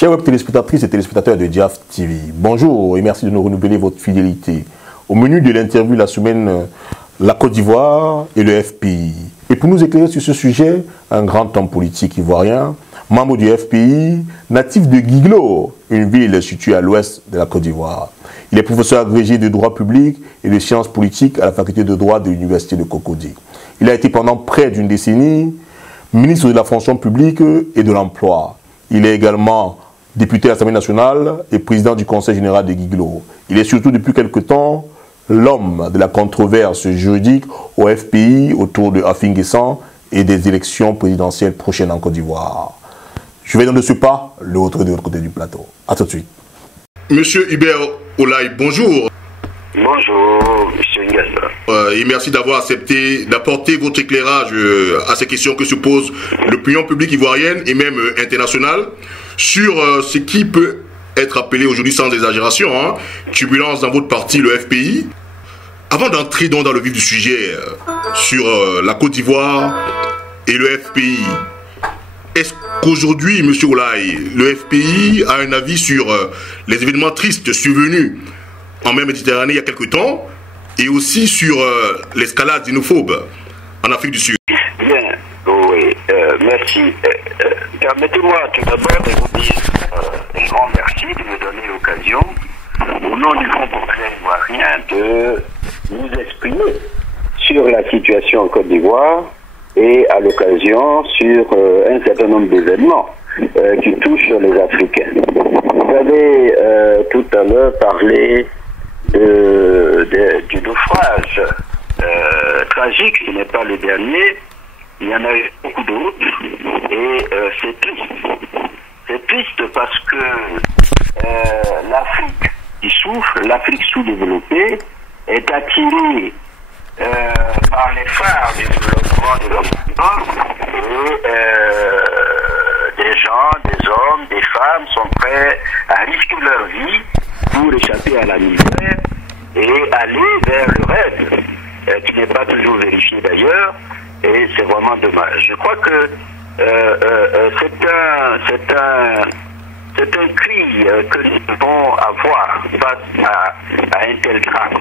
Chers web téléspectatrices et téléspectateurs de Diaf TV, bonjour et merci de nous renouveler votre fidélité. Au menu de l'interview la semaine, la Côte d'Ivoire et le FPI. Et pour nous éclairer sur ce sujet, un grand homme politique ivoirien, membre du FPI, natif de Guiglo, une ville située à l'ouest de la Côte d'Ivoire. Il est professeur agrégé de droit public et de sciences politiques à la faculté de droit de l'université de Cocody. Il a été pendant près d'une décennie ministre de la fonction publique et de l'emploi. Il est également député à l'Assemblée nationale et président du Conseil général de Guiglo. Il est surtout depuis quelque temps l'homme de la controverse juridique au FPI autour de Afin-Guessan et des élections présidentielles prochaines en Côte d'Ivoire. Je vais donc de ce pas le retrouver de l'autre côté du plateau. A tout de suite. Monsieur Hubert Olaï, bonjour. Bonjour, monsieur Ngassa. Et merci d'avoir accepté d'apporter votre éclairage à ces questions que se pose l'opinion publique ivoirienne et même internationale sur ce qui peut être appelé aujourd'hui sans exagération, turbulence dans votre parti, le FPI. Avant d'entrer donc dans le vif du sujet sur la Côte d'Ivoire et le FPI, est-ce qu'aujourd'hui, monsieur Olaï, le FPI a un avis sur les événements tristes survenus en mer Méditerranée il y a quelque temps, et aussi sur l'escalade xénophobe en Afrique du Sud? Bien, oui, merci. Permettez-moi tout d'abord de vous dire un grand merci de me donner l'occasion, au nom du Front populaire ivoirien, de nous exprimer sur la situation en Côte d'Ivoire et à l'occasion sur un certain nombre d'événements qui touchent les Africains. Vous avez tout à l'heure parlé du naufrage tragique, ce n'est pas le dernier, il y en a eu beaucoup d'autres, et c'est triste. C'est triste parce que l'Afrique qui souffre, l'Afrique sous-développée, est attirée par les phares du développement de l'Occident, et des gens, des hommes, des femmes sont prêts à risquer leur vie pour échapper à la misère et aller vers le rêve, qui n'est pas toujours vérifié d'ailleurs, et c'est vraiment dommage. Je crois que c'est un cri que nous devons avoir face à un tel drame.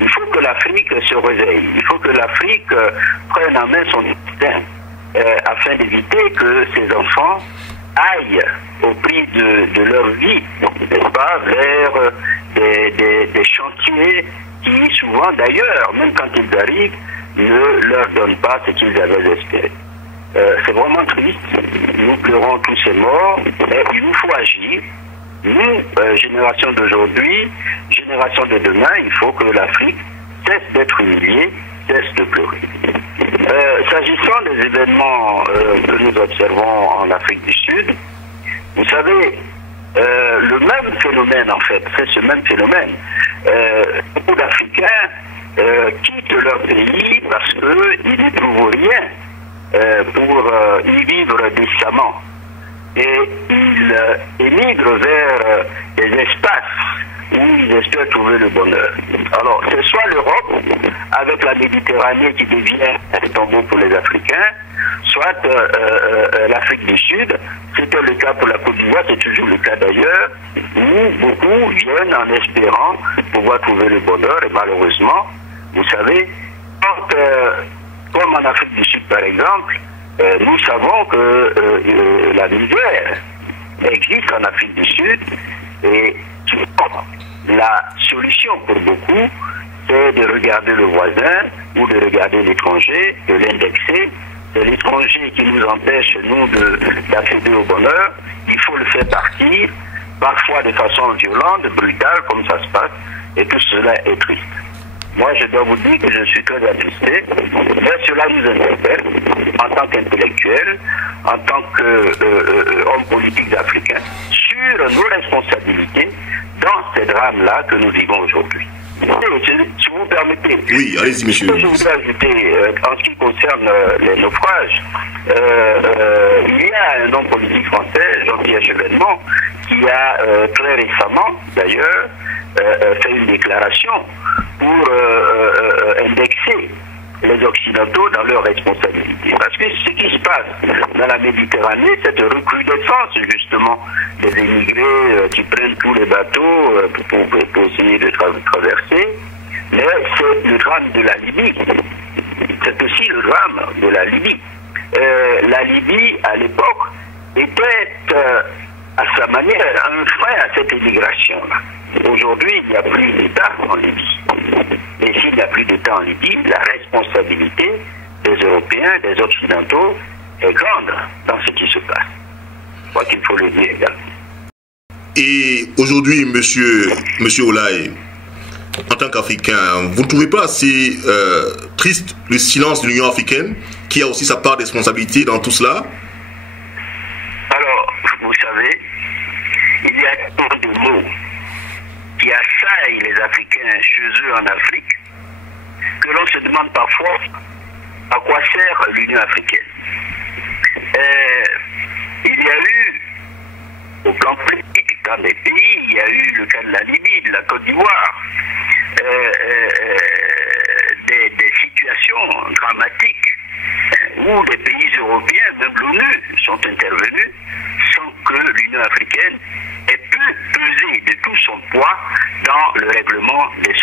Il faut que l'Afrique se réveille, il faut que l'Afrique prenne en main son destin afin d'éviter que ses enfants aillent au prix de leur vie, n'est-ce pas, vers des chantiers qui souvent d'ailleurs, même quand ils arrivent, ne leur donnent pas ce qu'ils avaient espéré. C'est vraiment triste, nous pleurons tous ces morts, mais il nous faut agir. Nous, génération d'aujourd'hui, génération de demain, il faut que l'Afrique cesse d'être humiliée, cesse de pleurer. S'agissant des événements que nous observons en Afrique du Sud, vous savez, le même phénomène en fait, c'est ce même phénomène. Beaucoup d'Africains quittent leur pays parce qu'ils n'y trouvent rien pour y vivre décemment. Et ils émigrent vers des espaces où ils espèrent trouver le bonheur. Alors, c'est soit l'Europe, avec la Méditerranée qui devient un tombeau pour les Africains, soit l'Afrique du Sud. C'était le cas pour la Côte d'Ivoire, c'est toujours le cas d'ailleurs, où beaucoup viennent en espérant pouvoir trouver le bonheur, et malheureusement, vous savez, comme en Afrique du Sud par exemple, nous savons que la misère existe en Afrique du Sud, et la solution pour beaucoup, c'est de regarder le voisin ou de regarder l'étranger, de l'indexer. C'est l'étranger qui nous empêche, nous, d'accéder au bonheur. Il faut le faire partir, parfois de façon violente, brutale, comme ça se passe, et tout cela est triste. Moi, je dois vous dire que je suis très attristé, mais cela nous interpelle en tant qu'intellectuels, en tant qu'hommes politiques africains, sur nos responsabilités dans ces drames-là que nous vivons aujourd'hui. Si vous permettez, oui, allez-y, monsieur. Je voudrais ajouter, en ce qui concerne les naufrages, il y a un homme politique français, Jean-Pierre Chevènement, qui a très récemment, d'ailleurs, fait une déclaration pour indexer les Occidentaux dans leurs responsabilités. Parce que ce qui se passe dans la Méditerranée, cette recrudescence justement des émigrés qui prennent tous les bateaux pour essayer de traverser, mais c'est le drame de la Libye. C'est aussi le drame de la Libye. La Libye, à l'époque, était à sa manière un frein à cette immigration-là. Aujourd'hui, il n'y a plus d'État en Libye. Et s'il n'y a plus d'État en Libye, la responsabilité des Européens, des Occidentaux est grande dans ce qui se passe. Je crois qu'il faut le dire également. Et aujourd'hui, monsieur Olaye, en tant qu'Africain, vous ne trouvez pas assez triste le silence de l'Union africaine, qui a aussi sa part de responsabilité dans tout cela? Alors, vous savez, il y a tant de mots qui assaillent les Africains chez eux en Afrique, que l'on se demande parfois à quoi sert l'Union africaine. Il y a eu, au plan politique, dans les pays, il y a eu le cas de la Libye, de la Côte d'Ivoire, des situations dramatiques où les pays européens, même l'ONU, sont intervenus sans que l'Union africaine ait pu peser de tout son poids dans le règlement des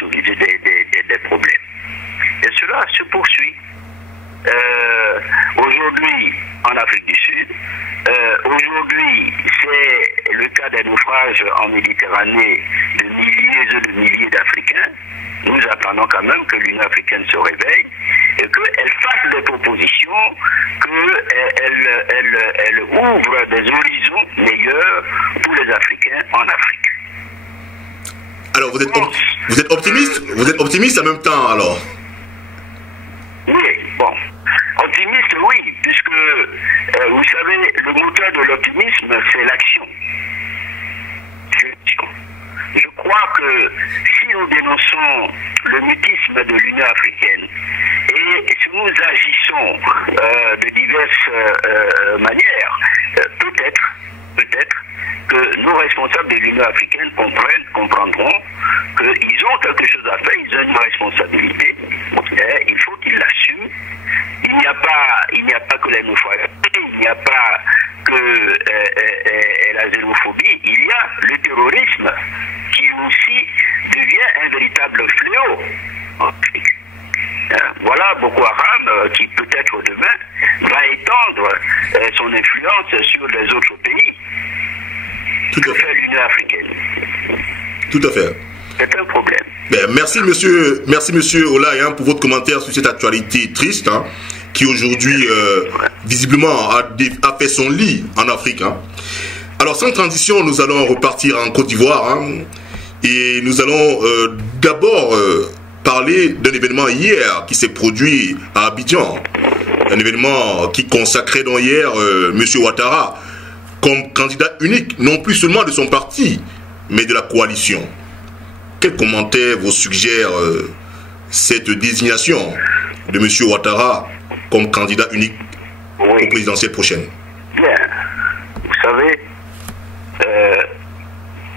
problèmes. Et cela se poursuit. Aujourd'hui, en Afrique du Sud, aujourd'hui, c'est le cas des naufrages en Méditerranée de milliers et de milliers d'Africains. Nous attendons quand même que l'Union africaine se réveille et qu'elle fasse des propositions, qu'elle ouvre des horizons meilleurs pour les Africains en Afrique. Alors, vous êtes optimiste? Vous êtes optimiste en même temps, alors? Oui, bon. Optimiste, oui, puisque, vous savez, le moteur de l'optimisme, c'est l'action. Je crois que si nous dénonçons le mutisme de l'Union africaine et si nous agissons de diverses manières, peut-être que nos responsables de l'Union africaine comprendront qu'ils ont quelque chose à faire, ils ont une responsabilité, il faut qu'ils l'assument. Il n'y a pas que la naufrage, il n'y a pas que la xénophobie, il y a le terrorisme qui aussi devient un véritable fléau en Afrique. Voilà Boko Haram qui peut-être demain va étendre son influence sur les autres pays. Tout à fait. L'Union africaine. Tout à fait. C'est un problème. Merci monsieur Olaye pour votre commentaire sur cette actualité triste qui aujourd'hui visiblement a fait son lit en Afrique. Alors sans transition, nous allons repartir en Côte d'Ivoire et nous allons d'abord parler d'un événement hier qui s'est produit à Abidjan. Un événement qui consacrait donc hier monsieur Ouattara comme candidat unique, non plus seulement de son parti, mais de la coalition. Quel commentaire vous suggère cette désignation de M. Ouattara comme candidat unique aux présidentielles prochaines? Bien. Vous savez,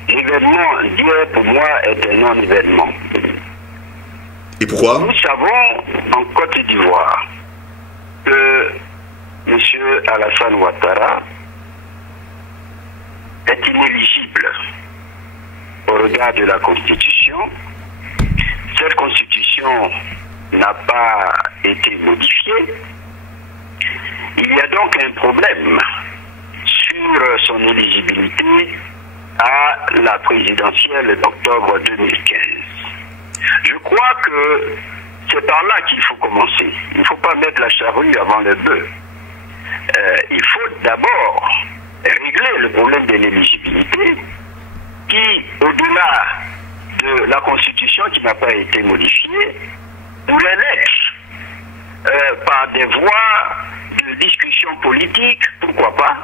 l'événement d'hier, pour moi, est un non-événement. Et pourquoi? Nous savons en Côte d'Ivoire que M. Alassane Ouattara est inéligible au regard de la Constitution. Cette Constitution n'a pas été modifiée. Il y a donc un problème sur son éligibilité à la présidentielle d'octobre 2015. Je crois que c'est par là qu'il faut commencer. Il ne faut pas mettre la charrue avant le bœuf. Il faut d'abord régler le problème de l'éligibilité qui, au-delà de la Constitution qui n'a pas été modifiée, pourrait l'être par des voies de discussion politique, pourquoi pas,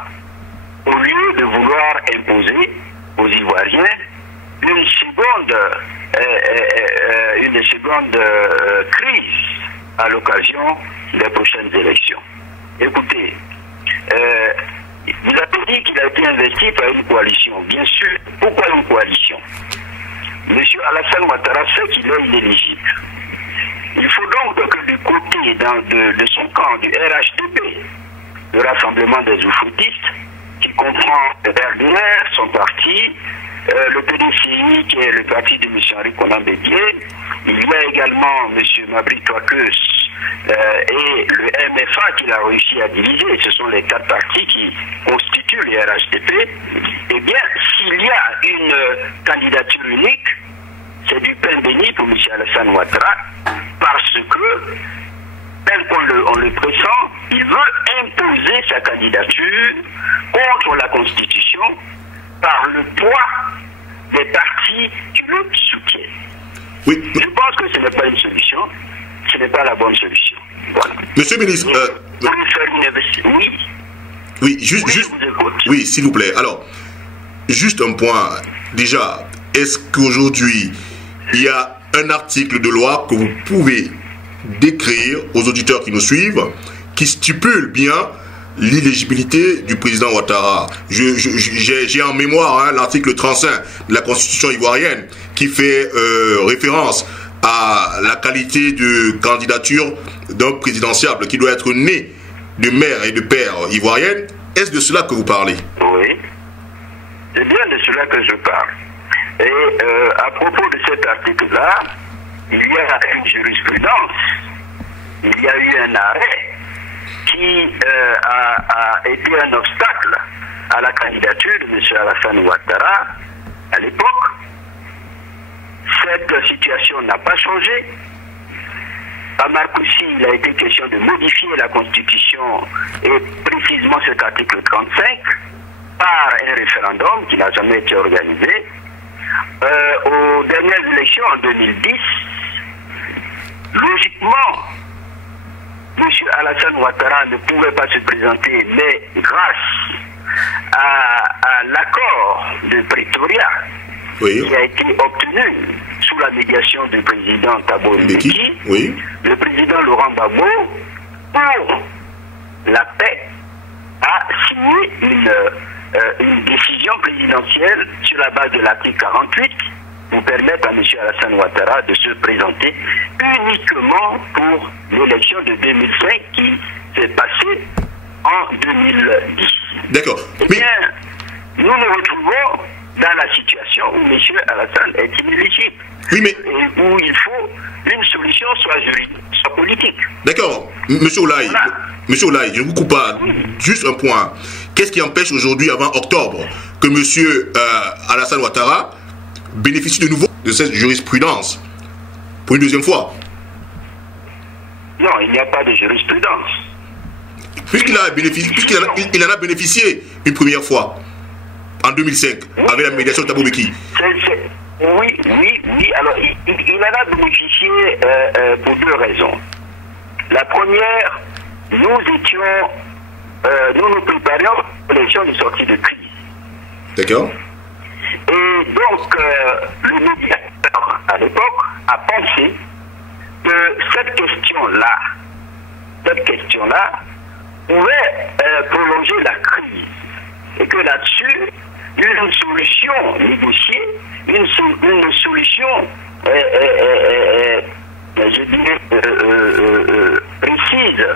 au lieu de vouloir imposer aux Ivoiriens une seconde crise à l'occasion des prochaines élections. Écoutez, vous avez dit qu'il a été investi par une coalition. Bien sûr. Pourquoi une coalition? Monsieur Alassane Ouattara sait qu'il est inéligible. Il faut donc que du côté de son camp, du RHDP, le Rassemblement des Oufoutistes, qui comprend RDR, son parti, le PDCI, qui est le parti de M. Henri Konan Bédié, il y a également M. Mabri Touakeus et le MFA qu'il a réussi à diviser. Ce sont les 4 partis qui constituent le RHDP. Eh bien, s'il y a une candidature unique, c'est du pain béni pour M. Alassane Ouattara, parce que, tel qu'on le pressent, il veut imposer sa candidature contre la Constitution par le poids des partis qui le soutiennent. Oui. Je pense que ce n'est pas une solution, ce n'est pas la bonne solution. Voilà. Monsieur le ministre, oui. Oui, juste, oui, s'il vous plaît. Alors, juste un point. Déjà, est-ce qu'aujourd'hui, il y a un article de loi que vous pouvez décrire aux auditeurs qui nous suivent, qui stipule bien l'illégibilité du président Ouattara? J'ai en mémoire l'article 35 de la Constitution ivoirienne qui fait référence à la qualité de candidature d'un présidentiable qui doit être né de mère et de père ivoirienne. Est-ce de cela que vous parlez? Oui, c'est bien de cela que je parle. Et à propos de cet article-là, il y a une jurisprudence, il y a eu un arrêt qui a été un obstacle à la candidature de M. Alassane Ouattara à l'époque. Cette situation n'a pas changé. À Marcoussi, il a été question de modifier la Constitution et précisément cet article 35 par un référendum qui n'a jamais été organisé. Aux dernières élections en 2010, logiquement, M. Alassane Ouattara ne pouvait pas se présenter, mais grâce à l'accord de Pretoria, oui, qui a été obtenu sous la médiation du président Thabo Mbeki, oui, le président Laurent Gbagbo, pour la paix, a signé une décision présidentielle sur la base de l'article 48 pour permettre à M. Alassane Ouattara de se présenter uniquement pour l'élection de 2005 qui s'est passée en 2010. D'accord. Eh bien, nous nous retrouvons dans la situation où M. Alassane est inéligible. Oui, mais... Et où il faut une solution soit juridique, soit politique. D'accord. Monsieur Oulaye, Voilà. Monsieur Oulaye, je ne vous coupe pas. Juste un point. Qu'est-ce qui empêche aujourd'hui, avant octobre, que M. Alassane Ouattara bénéficie de nouveau de cette jurisprudence pour une deuxième fois? Non, il n'y a pas de jurisprudence. Puisqu'il en a bénéficié une première fois, en 2005, avec la médiation de Thabo Mbeki. Oui. Alors, il en a bénéficié pour 2 raisons. La première, nous nous préparions pour l'élection de sortie de crise. D'accord. Et donc, le médiateur, à l'époque, a pensé que cette question-là pouvait prolonger la crise. Et que là-dessus, une solution négociée, une solution, je dirais, précise,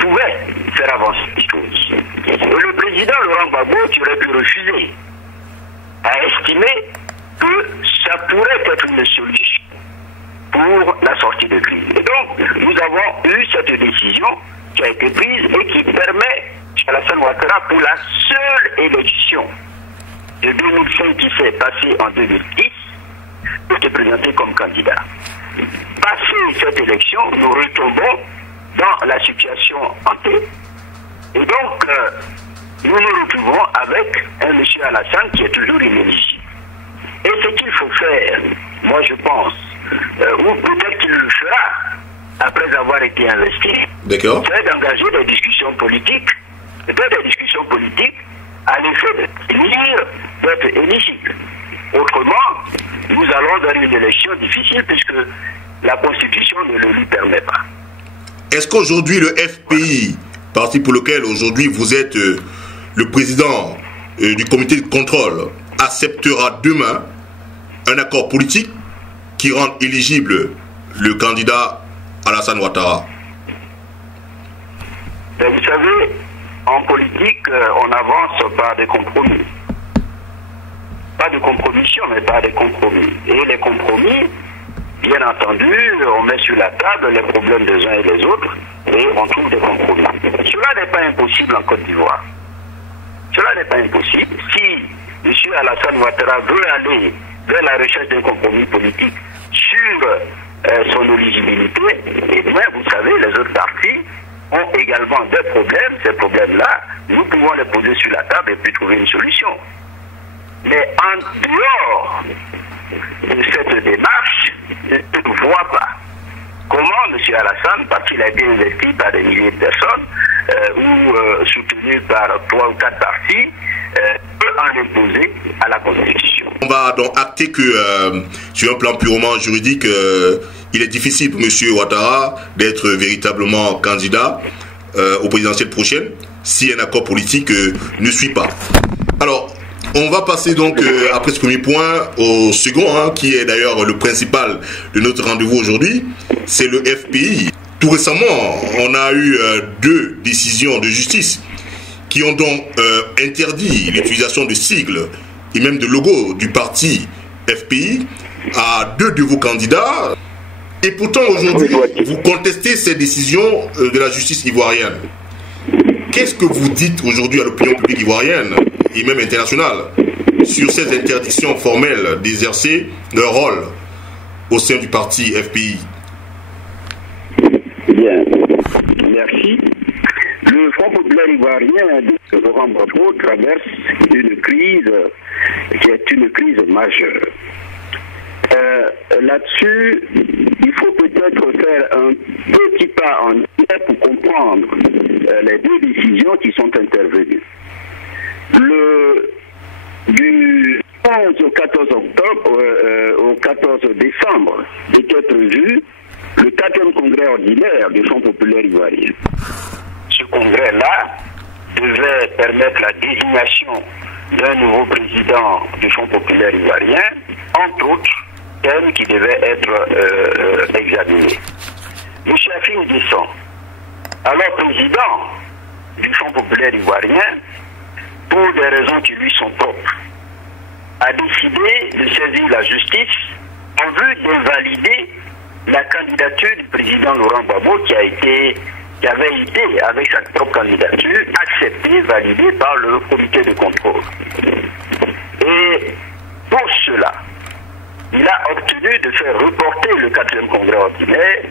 pouvait faire avancer les choses. Le président Laurent Gbagbo, qui aurait pu refuser, a estimé que ça pourrait être une solution pour la sortie de crise. Et donc, nous avons eu cette décision qui a été prise et qui permet à Alassane Ouattara, pour la seule élection de 2005 qui s'est passée en 2010, de se présenter comme candidat. Passée cette élection, nous retombons dans la situation hantée. Et donc, nous nous retrouvons avec un M. Alassane qui est toujours inéligible. Et ce qu'il faut faire, moi je pense, ou peut-être qu'il le fera après avoir été investi, c'est d'engager des discussions politiques, peut-être des discussions politiques à l'effet d'être éligible. Autrement, nous allons vers une élection difficile puisque la Constitution ne le lui permet pas. Est-ce qu'aujourd'hui le FPI, parti pour lequel aujourd'hui vous êtes le président du comité de contrôle, acceptera demain un accord politique qui rend éligible le candidat Alassane Ouattara? Vous savez, en politique, on avance par des compromis. Pas de compromission, mais par des compromis. Et les compromis, bien entendu, on met sur la table les problèmes des uns et des autres et on trouve des compromis. Cela n'est pas impossible en Côte d'Ivoire. Cela n'est pas impossible. Si M. Alassane Ouattara veut aller vers la recherche d'un compromis politique sur son éligibilité, et bien, vous savez, les autres partis ont également des problèmes. Ces problèmes-là, nous pouvons les poser sur la table et puis trouver une solution. Mais en dehors de cette démarche, je ne vois pas comment M. Alassane, parce qu'il a été investi par des milliers de personnes ou soutenu par 3 ou 4 partis, peut en imposer à la Constitution. On va donc acter que sur un plan purement juridique, il est difficile pour M. Ouattara d'être véritablement candidat aux présidentielles prochaines si un accord politique ne suit pas. Alors, on va passer donc, après ce premier point, au second, qui est d'ailleurs le principal de notre rendez-vous aujourd'hui, c'est le FPI. Tout récemment, on a eu 2 décisions de justice qui ont donc interdit l'utilisation de sigles et même de logos du parti FPI à 2 de vos candidats. Et pourtant, aujourd'hui, vous contestez ces décisions de la justice ivoirienne. Qu'est-ce que vous dites aujourd'hui à l'opinion publique ivoirienne et même internationale sur ces interdictions formelles d'exercer leur rôle au sein du parti FPI? Bien, merci. Le Front populaire ivoirien de Laurent Gbagbo traverse une crise qui est une crise majeure. Là-dessus, il faut peut-être faire un petit pas en arrière pour comprendre les 2 décisions qui sont intervenues. Du 11 au 14 octobre, au 14 décembre, était prévu le 4e congrès ordinaire du Front populaire ivoirien. Ce congrès-là devait permettre la désignation d'un nouveau président du Front populaire ivoirien, entre autres thèmes qui devaient être examinés. M. Afim Guesson, alors président du Front populaire ivoirien, pour des raisons qui lui sont propres, a décidé de saisir la justice en vue d'invalider la candidature du président Laurent Gbagbo qui avait été, avec sa propre candidature, acceptée, validée par le comité de contrôle. Et pour cela, il a obtenu de faire reporter le 4e congrès ordinaire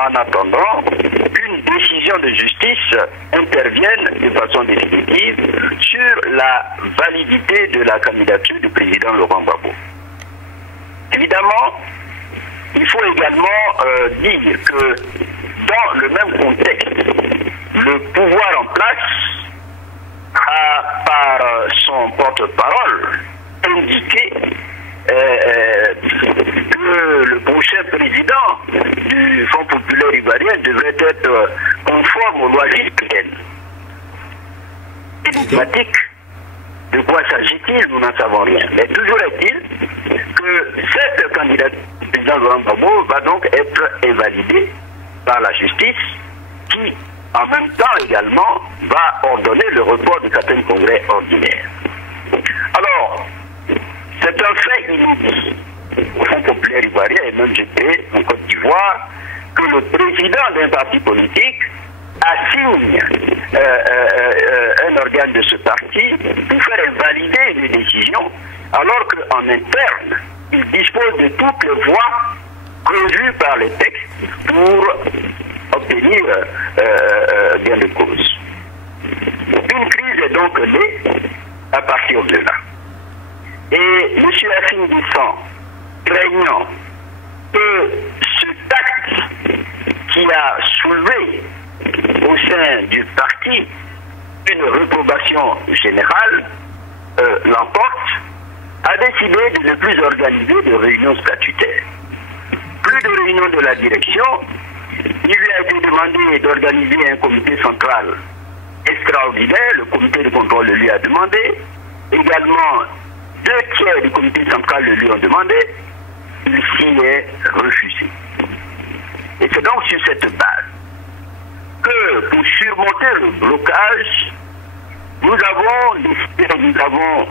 en attendant qu'une décision de justice intervienne de façon définitive sur la validité de la candidature du président Laurent Gbagbo. Évidemment, il faut également dire que dans le même contexte, le pouvoir en place a, par son porte-parole, indiqué que le prochain président du Front populaire ivoirien devrait être conforme aux lois républicaines. Énigmatique, de quoi s'agit-il? Nous n'en savons rien. Mais toujours est-il que cette candidature du président Laurent Gbagbo va donc être invalidée par la justice qui, en même temps également, va ordonner le report du 4e congrès ordinaire. Alors, c'est un fait inédit au Front populaire ivoirien et même j'étais en Côte d'Ivoire que le président d'un parti politique assigne un organe de ce parti pour faire invalider une décision alors qu'en interne, il dispose de toutes les voies prévues par les textes pour obtenir gain de cause. Une crise est donc née à partir de là. Et M. Afim Guesson, craignant que ce tact qui a soulevé au sein du parti une réprobation générale l'emporte, a décidé de ne plus organiser de réunions statutaires. Plus de réunions de la direction, il lui a été demandé d'organiser un comité central extraordinaire, le comité de contrôle le lui a demandé, également 2/3 du comité central le lui ont demandé, il s'y est refusé. Et c'est donc sur cette base que pour surmonter le blocage, nous avons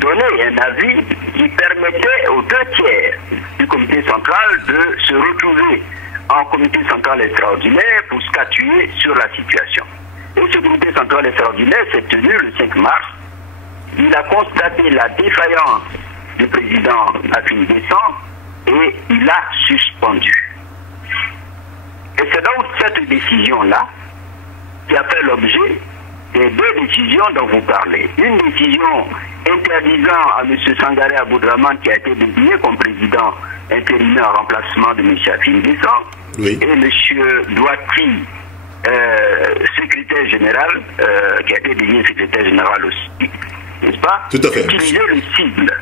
donné un avis qui permettait aux 2/3 du comité central de se retrouver en comité central extraordinaire pour statuer sur la situation. Et ce comité central extraordinaire s'est tenu le 5 mars. Il a constaté la défaillance du président Afin Guessan et il a suspendu. Et c'est donc cette décision-là qui a fait l'objet des 2 décisions dont vous parlez. Une décision interdisant à M. Sangaré Aboudraman, qui a été désigné comme président intérimaire en remplacement de M. Afin Guessan, oui, et M. Douati, secrétaire général, qui a été désigné secrétaire général aussi, n'est-ce pas? Tout à fait. Utiliser le sigle,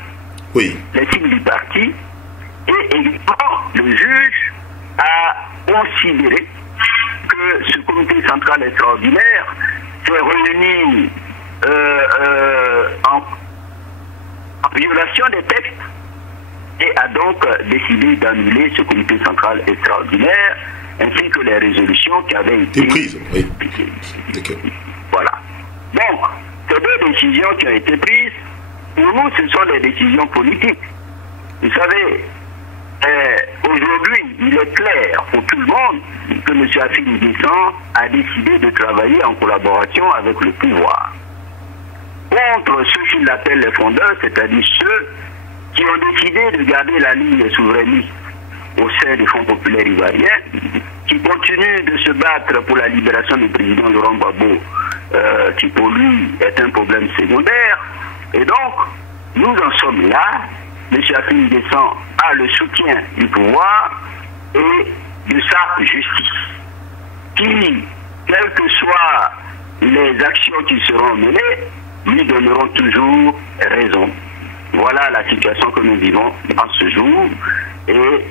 oui, les sigles du parti, et également le juge a considéré que ce comité central extraordinaire s'est réuni en violation des textes et a donc décidé d'annuler ce comité central extraordinaire ainsi que les résolutions qui avaient été prises. Oui. Voilà. Donc, ces 2 décisions qui ont été prises, pour nous, ce sont des décisions politiques. Vous savez, aujourd'hui, il est clair pour tout le monde que M. Afin Guessan a décidé de travailler en collaboration avec le pouvoir contre ceux qu'il appelle les fondeurs, c'est-à-dire ceux qui ont décidé de garder la ligne souverainiste au sein du Front populaire ivoirien, qui continuent de se battre pour la libération du président Laurent Gbagbo, qui pour lui est un problème secondaire. Et donc, nous en sommes là. M. Afin Guessan a le soutien du pouvoir et de sa justice, qui, quelles que soient les actions qui seront menées, lui donneront toujours raison. Voilà la situation que nous vivons en ce jour. Et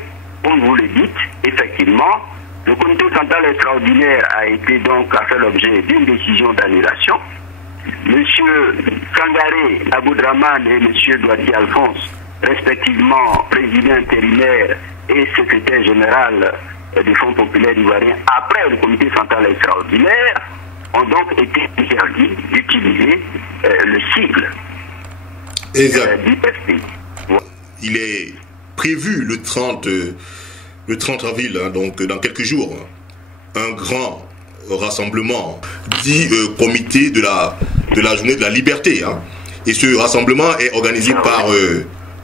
comme vous le dites, effectivement, le comité central extraordinaire a fait l'objet d'une décision d'annulation. M. Sangaré Aboudraman et M. Douati Alphonse, respectivement président intérimaire et secrétaire général du Front populaire ivoirien, après le comité central extraordinaire, ont donc été interdits d'utiliser le sigle du FPI. Il est prévu le 30 avril, hein, donc dans quelques jours, un grand rassemblement dit comité de la journée de la liberté. Hein. Et ce rassemblement est organisé par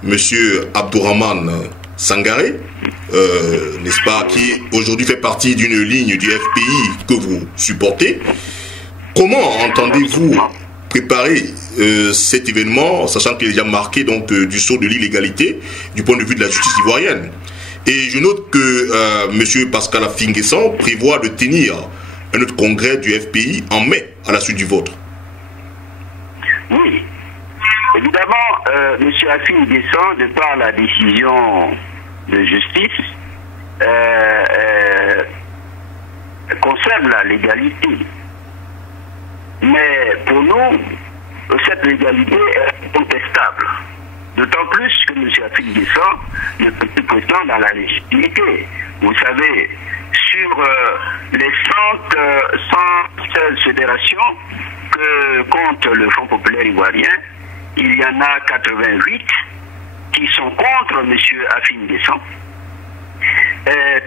Monsieur Abdourahmane Sangaré, n'est-ce pas, qui aujourd'hui fait partie d'une ligne du FPI que vous supportez. Comment entendez-vous préparer cet événement, sachant qu'il est déjà marqué donc du sceau de l'illégalité du point de vue de la justice ivoirienne? Et je note que M. Pascal Afin Guessan prévoit de tenir un autre congrès du FPI en mai à la suite du vôtre. Oui. Évidemment, M. Afin Guessan, de par la décision de justice, conserve la légalité. Mais pour nous, cette légalité est contestable. D'autant plus que M. Afin Guessan ne peut plus prétendre à la légitimité. Vous savez, sur les 116 fédérations que compte le Front populaire ivoirien, il y en a 88 qui sont contre M. Afin Guessan.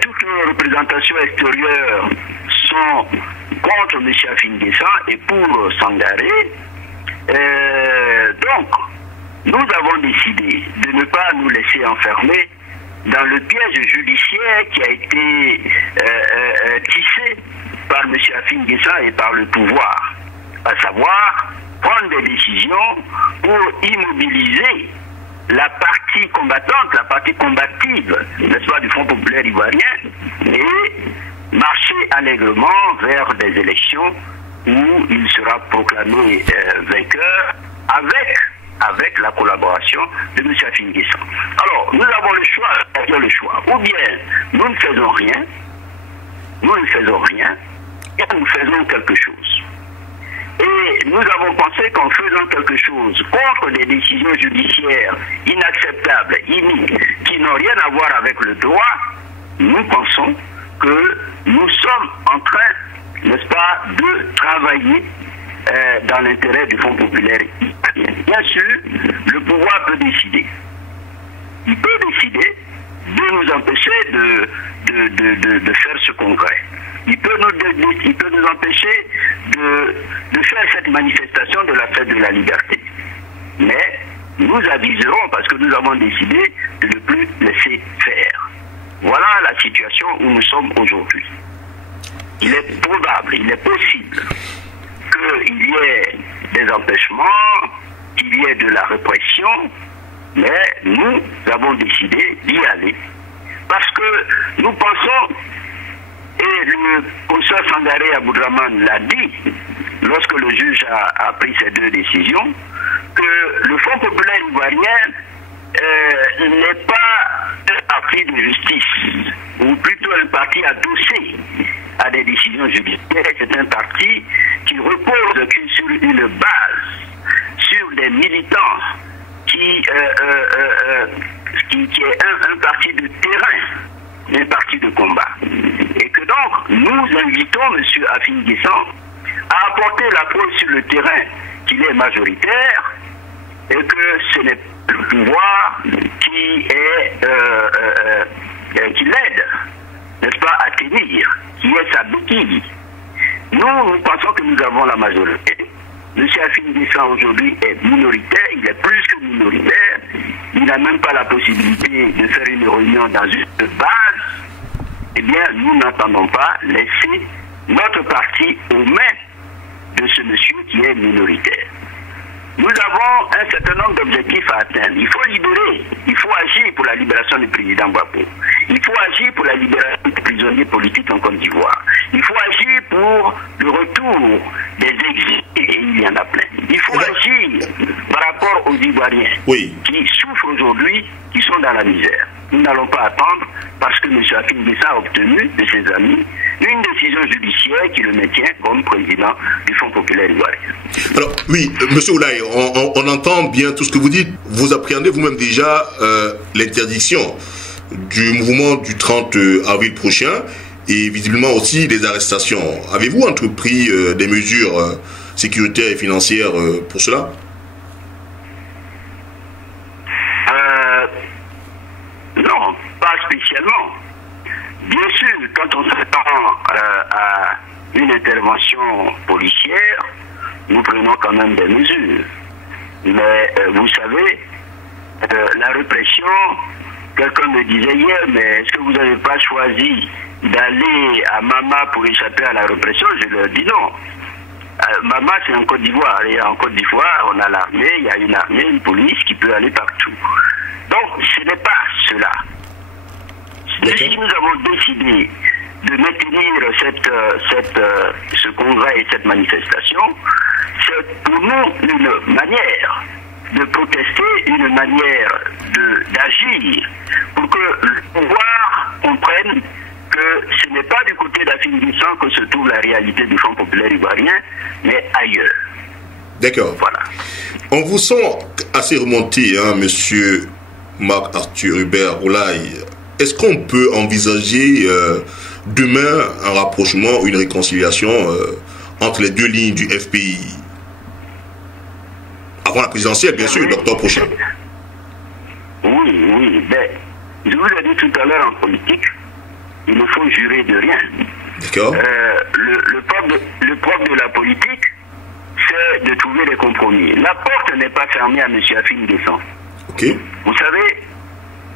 Toutes les représentations extérieures sont contre M. Afin Guessan et pour Sangaré. Donc, nous avons décidé de ne pas nous laisser enfermer dans le piège judiciaire qui a été tissé par M. Afin Guessan et par le pouvoir, à savoir prendre des décisions pour immobiliser la partie combattante, la partie combative, n'est-ce pas, du Front populaire ivoirien, et marcher allègrement vers des élections où il sera proclamé vainqueur avec la collaboration de M. Afin Guessan. Alors, nous avons le choix, ou bien nous ne faisons rien, et nous faisons quelque chose. Et nous avons pensé qu'en faisant quelque chose contre des décisions judiciaires inacceptables, iniques, qui n'ont rien à voir avec le droit, nous pensons que nous sommes en train, n'est-ce pas, de travailler dans l'intérêt du Fonds populaire. Bien sûr, le pouvoir peut décider. Il peut décider de nous empêcher de faire ce congrès. Il peut nous empêcher de faire cette manifestation de la fête de la liberté. Mais nous aviserons parce que nous avons décidé de ne plus laisser faire. Voilà la situation où nous sommes aujourd'hui. Il est probable, il est possible qu'il y ait des empêchements, qu'il y ait de la répression, mais nous avons décidé d'y aller. Parce que nous pensons, et le professeur Sangaré Aboudraman l'a dit, lorsque le juge a pris ces deux décisions, que le Fonds populaire ivoirien n'est pas un parti de justice, ou plutôt un parti adossé à des décisions judiciaires. C'est un parti qui repose sur une base, sur des militants, qui est un parti de terrain, un parti de combat. Et que donc, nous invitons M. Afin Guessan à apporter la preuve sur le terrain qu'il est majoritaire et que ce n'est pas le pouvoir qui l'aide, n'est-ce pas, à tenir, qui est sa béquille. Nous pensons que nous avons la majorité. M. Afin Guessan aujourd'hui est minoritaire, il est plus que minoritaire, il n'a même pas la possibilité de faire une réunion dans une base. Eh bien, nous n'entendons pas laisser notre parti aux mains de ce monsieur qui est minoritaire. Nous avons un certain nombre d'objectifs à atteindre. Il faut libérer, il faut agir pour la libération du président Gbagbo. Il faut agir pour la libération des prisonniers politiques en Côte d'Ivoire. Il faut agir pour le retour des exilés, et il y en a plein. Il faut agir par rapport aux Ivoiriens qui souffrent aujourd'hui, qui sont dans la misère. Nous n'allons pas attendre parce que M. Afin Guessan a obtenu de ses amis une décision judiciaire qui le maintient comme président du Fonds populaire ivoirien. Alors, oui, M. Oulaye, on entend bien tout ce que vous dites. Vous appréhendez vous-même déjà l'interdiction du mouvement du 30 avril prochain et visiblement aussi des arrestations. Avez-vous entrepris des mesures sécuritaires et financières pour cela? Non, pas spécialement. Bien sûr, quand on s'attend à une intervention policière, nous prenons quand même des mesures. Mais vous savez, la répression, quelqu'un me disait hier, mais est-ce que vous n'avez pas choisi d'aller à Mama pour échapper à la répression? Je leur dis non. Mama, c'est en Côte d'Ivoire. Et en Côte d'Ivoire, on a l'armée, il y a une armée, une police qui peut aller partout. Donc, ce n'est pas cela. Si nous avons décidé de maintenir ce congrès et cette manifestation, c'est pour nous une manière de protester, une manière d'agir pour que le pouvoir comprenne que ce n'est pas du côté d'Afin Guessan que se trouve la réalité du Fonds populaire ivoirien, mais ailleurs. D'accord. Voilà. On vous sent assez remonté, hein, monsieur Marc-Arthur Hubert Oulaye. Est-ce qu'on peut envisager demain un rapprochement, une réconciliation entre les deux lignes du FPI avant la présidentielle, bien sûr, l'octobre prochain? Oui, mais je vous ai dit tout à l'heure en politique, il ne faut jurer de rien. D'accord. Le propre de la politique, c'est de trouver des compromis. La porte n'est pas fermée à M. Afin Guessan. Ok. Vous savez,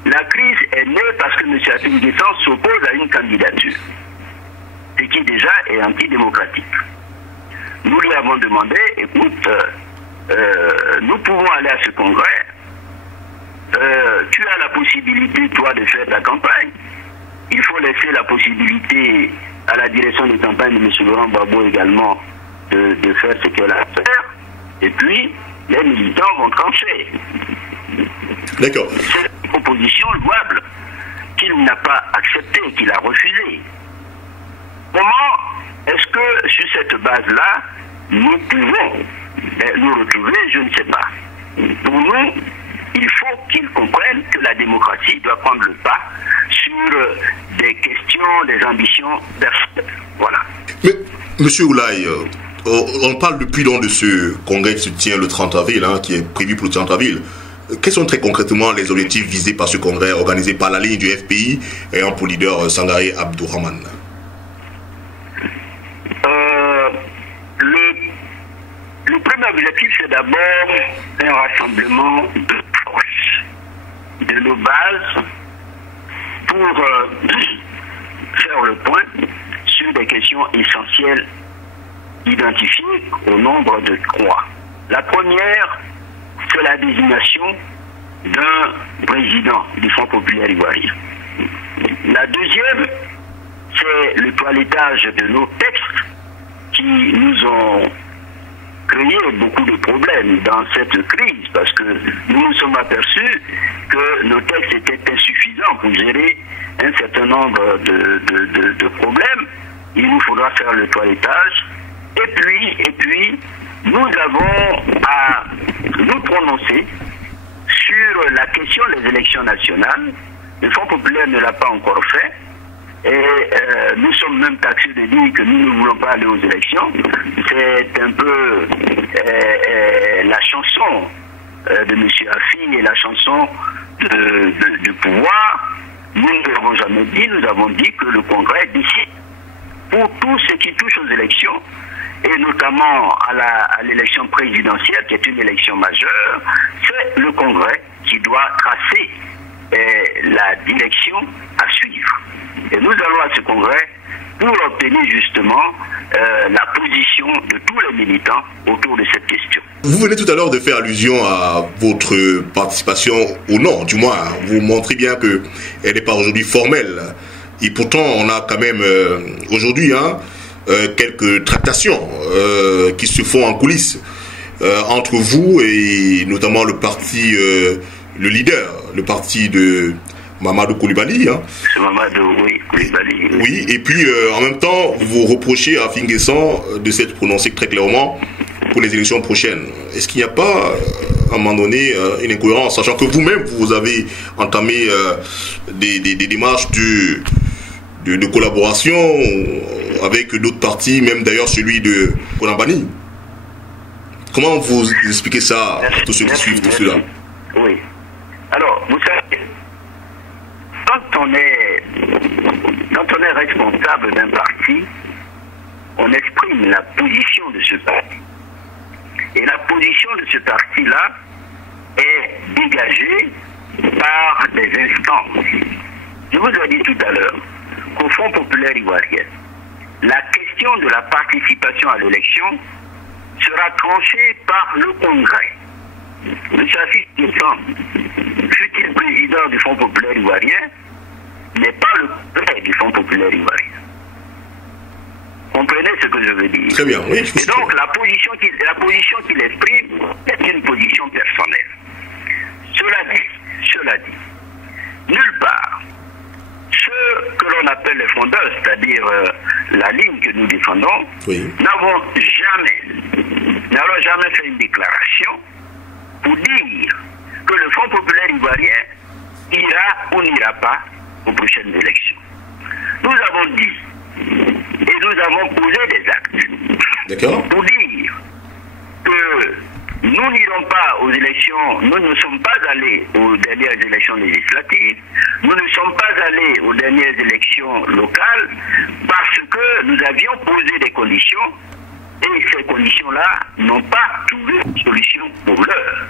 la crise est née parce que M. Afin Guessan s'oppose à une candidature, ce qui déjà est antidémocratique. Nous lui avons demandé, écoute, nous pouvons aller à ce congrès, tu as la possibilité, toi, de faire ta campagne. Il faut laisser la possibilité à la direction de campagne de M. Laurent Gbagbo également de faire ce qu'elle a à faire. Et puis, les militants vont trancher. D'accord. C'est une proposition louable qu'il n'a pas acceptée, qu'il a refusée. Comment est-ce que sur cette base-là, nous pouvons nous retrouver? Je ne sais pas. Pour nous, il faut qu'ils comprennent que la démocratie doit prendre le pas sur des questions, des ambitions personnelles. Voilà. Mais, Monsieur Oulaye, on parle depuis longtemps de ce congrès qui se tient le 30 avril, qui est prévu pour le 30 avril. Quels sont très concrètement les objectifs visés par ce congrès organisé par la ligne du FPI et en pour leader Sangaré Abdourahmane? Le premier objectif, c'est d'abord un rassemblement de forces, de nos bases, pour faire le point sur des questions essentielles identifiées au nombre de 3. La première, c'est la désignation d'un président du Front populaire ivoirien. La deuxième, c'est le toilettage de nos textes qui nous ont créé beaucoup de problèmes dans cette crise, parce que nous nous sommes aperçus que nos textes étaient insuffisants pour gérer un certain nombre de problèmes. Il nous faudra faire le toilettage. Et puis, nous avons à nous prononcer sur la question des élections nationales. Le Front populaire ne l'a pas encore fait. Et nous sommes même taxés de dire que nous ne voulons pas aller aux élections. C'est un peu la chanson de M. Affi et la chanson de pouvoir. Nous ne l'avons jamais dit, nous avons dit que le Congrès décide pour tout ce qui touche aux élections, et notamment à l'élection présidentielle, qui est une élection majeure. C'est le Congrès qui doit tracer la direction à suivre. Et nous allons à ce congrès pour obtenir justement la position de tous les militants autour de cette question. Vous venez tout à l'heure de faire allusion à votre participation au non, du moins, vous montrez bien qu'elle n'est pas aujourd'hui formelle. Et pourtant, on a quand même aujourd'hui quelques tractations qui se font en coulisses entre vous et notamment le parti, le leader, le parti de Mamadou Koulibaly. C'est Mamadou, oui, Koulibaly. Oui, et puis en même temps, vous reprochez à Finguessan de s'être prononcé très clairement pour les élections prochaines. Est-ce qu'il n'y a pas, à un moment donné, une incohérence, sachant que vous-même, vous avez entamé des démarches de collaboration avec d'autres partis, même d'ailleurs celui de Konambani? Comment vous expliquez ça à tous ceux qui suivent tout cela? Oui. Alors, vous savez, quand on est responsable d'un parti, on exprime la position de ce parti. Et la position de ce parti-là est dégagée par des instances. Je vous ai dit tout à l'heure qu'au Front populaire ivoirien, la question de la participation à l'élection sera tranchée par le Congrès. M. Affi fut-il président du Front populaire ivoirien, n'est pas le Congrès du Front populaire ivoirien. Comprenez ce que je veux dire? Très bien, oui. Et donc la position qu'il exprime est une position personnelle. Cela dit, nulle part, ce que l'on appelle les fondeurs, c'est-à-dire la ligne que nous défendons, oui, n'avons jamais fait une déclaration pour dire que le Front populaire ivoirien ira ou n'ira pas aux prochaines élections. Nous avons dit et nous avons posé des actes pour dire que nous n'irons pas aux élections, nous ne sommes pas allés aux dernières élections législatives, nous ne sommes pas allés aux dernières élections locales parce que nous avions posé des conditions et ces conditions-là n'ont pas trouvé de solution pour l'heure.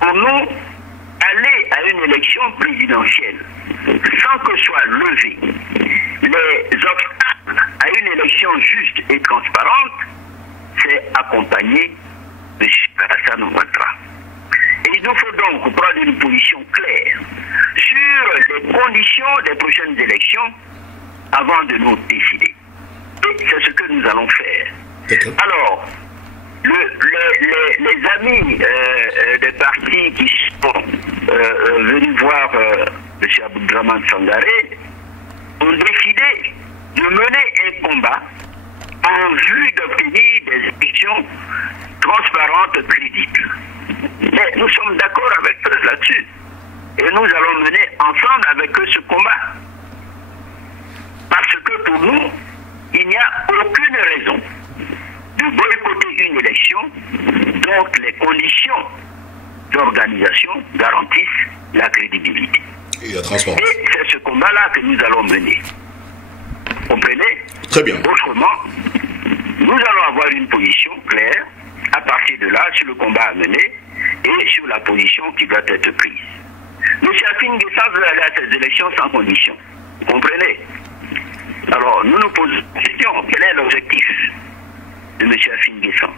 Pour nous, aller à une élection présidentielle sans que soient levés les obstacles à une élection juste et transparente, c'est accompagner M. Alassane Ouattara. Et il nous faut donc prendre une position claire sur les conditions des prochaines élections avant de nous décider. Et c'est ce que nous allons faire. Alors, les amis des partis qui sont venus voir M. Abdourahmane Sangaré ont décidé de mener un combat en vue d'obtenir des élections transparentes, crédibles. Mais nous sommes d'accord avec eux là-dessus. Et nous allons mener ensemble avec eux ce combat. Parce que pour nous, il n'y a aucune raison de boycotter une élection dont les conditions d'organisation garantissent la crédibilité. Et la transparence. Et c'est ce combat-là que nous allons mener. Vous comprenez? Très bien. Autrement, nous allons avoir une position claire à partir de là sur le combat à mener et sur la position qui doit être prise. M. Afin Guessan veut aller à ces élections sans condition. Vous comprenez? Alors, nous nous posons la question, quel est l'objectif de M. Afin Guessan?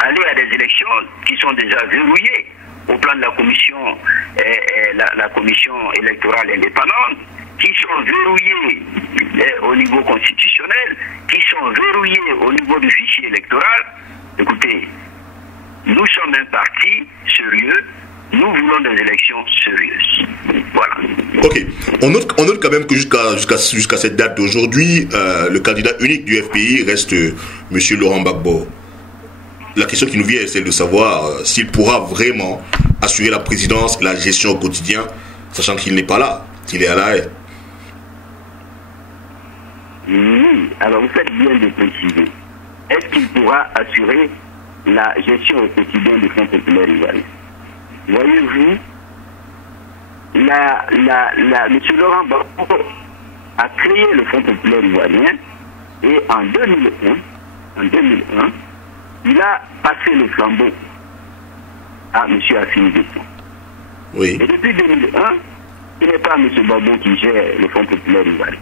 Aller à des élections qui sont déjà verrouillées au plan de la commission, la commission électorale indépendante, qui sont verrouillées au niveau constitutionnel, qui sont verrouillées au niveau du fichier électoral. Écoutez, nous sommes un parti sérieux, nous voulons des élections sérieuses. Voilà. Ok. On note quand même que jusqu'à cette date d'aujourd'hui, le candidat unique du FPI reste M. Laurent Gbagbo. La question qui nous vient est celle de savoir s'il pourra vraiment assurer la présidence, la gestion au quotidien, sachant qu'il n'est pas là, qu'il est à la haie. Oui, alors vous faites bien de préciser. Est-ce qu'il pourra assurer la gestion au quotidien du Front populaire ivoirien? Voyez-vous, M. Laurent Gbagbo a créé le Front populaire ivoirien et en 2001, il a passé le flambeau à M. Afin Guessan. Oui. Et depuis 2001, ce n'est pas M. Gbagbo qui gère le Front populaire ivoirien.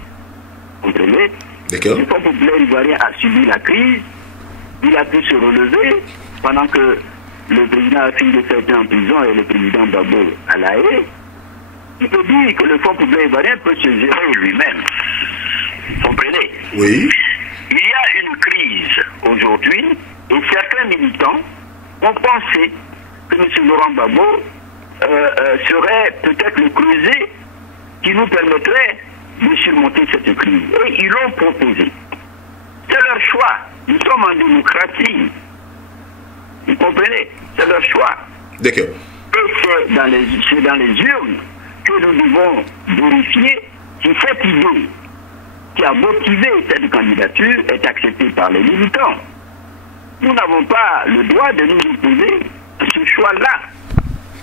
Vous comprenez? D'accord. Le Front populaire ivoirien a subi la crise, il a pu se relever pendant que le président Afin Guessan était en prison et le président Gbagbo à la haie. Il peut dire que le Front populaire ivoirien peut se gérer lui-même. Vous comprenez? Oui. Il y a une crise aujourd'hui et certains militants ont pensé que M. Laurent Gbagbo serait peut-être le creuset qui nous permettrait de surmonter cette crise. Et ils l'ont proposé. C'est leur choix. Nous sommes en démocratie. Vous comprenez? C'est leur choix. D'accord. Et c'est dans les urnes que nous devons vérifier si cette idée qui a motivé cette candidature est acceptée par les militants. Nous n'avons pas le droit de nous opposer à ce choix-là.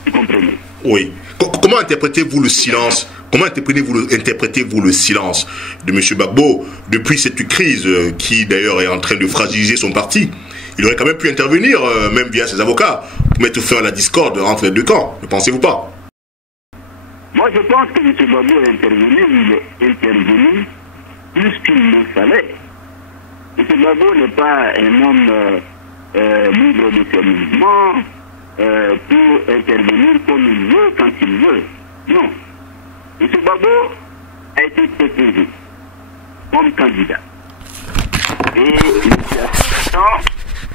Vous comprenez? Oui. Comment interprétez-vous le silence? Comment interprétez-vous le silence de M. Gbagbo depuis cette crise qui d'ailleurs est en train de fragiliser son parti? Il aurait quand même pu intervenir, même via ses avocats, pour mettre fin à la discorde entre les deux camps. Ne pensez-vous pas? Moi, je pense que M. Gbagbo est intervenu, il est intervenu plus qu'il le fallait. M. Gbagbo n'est pas un homme libre de ses mouvements pour intervenir comme il veut, quand il veut. Non. M. Gbagbo a été proposé comme candidat. Et M. Afin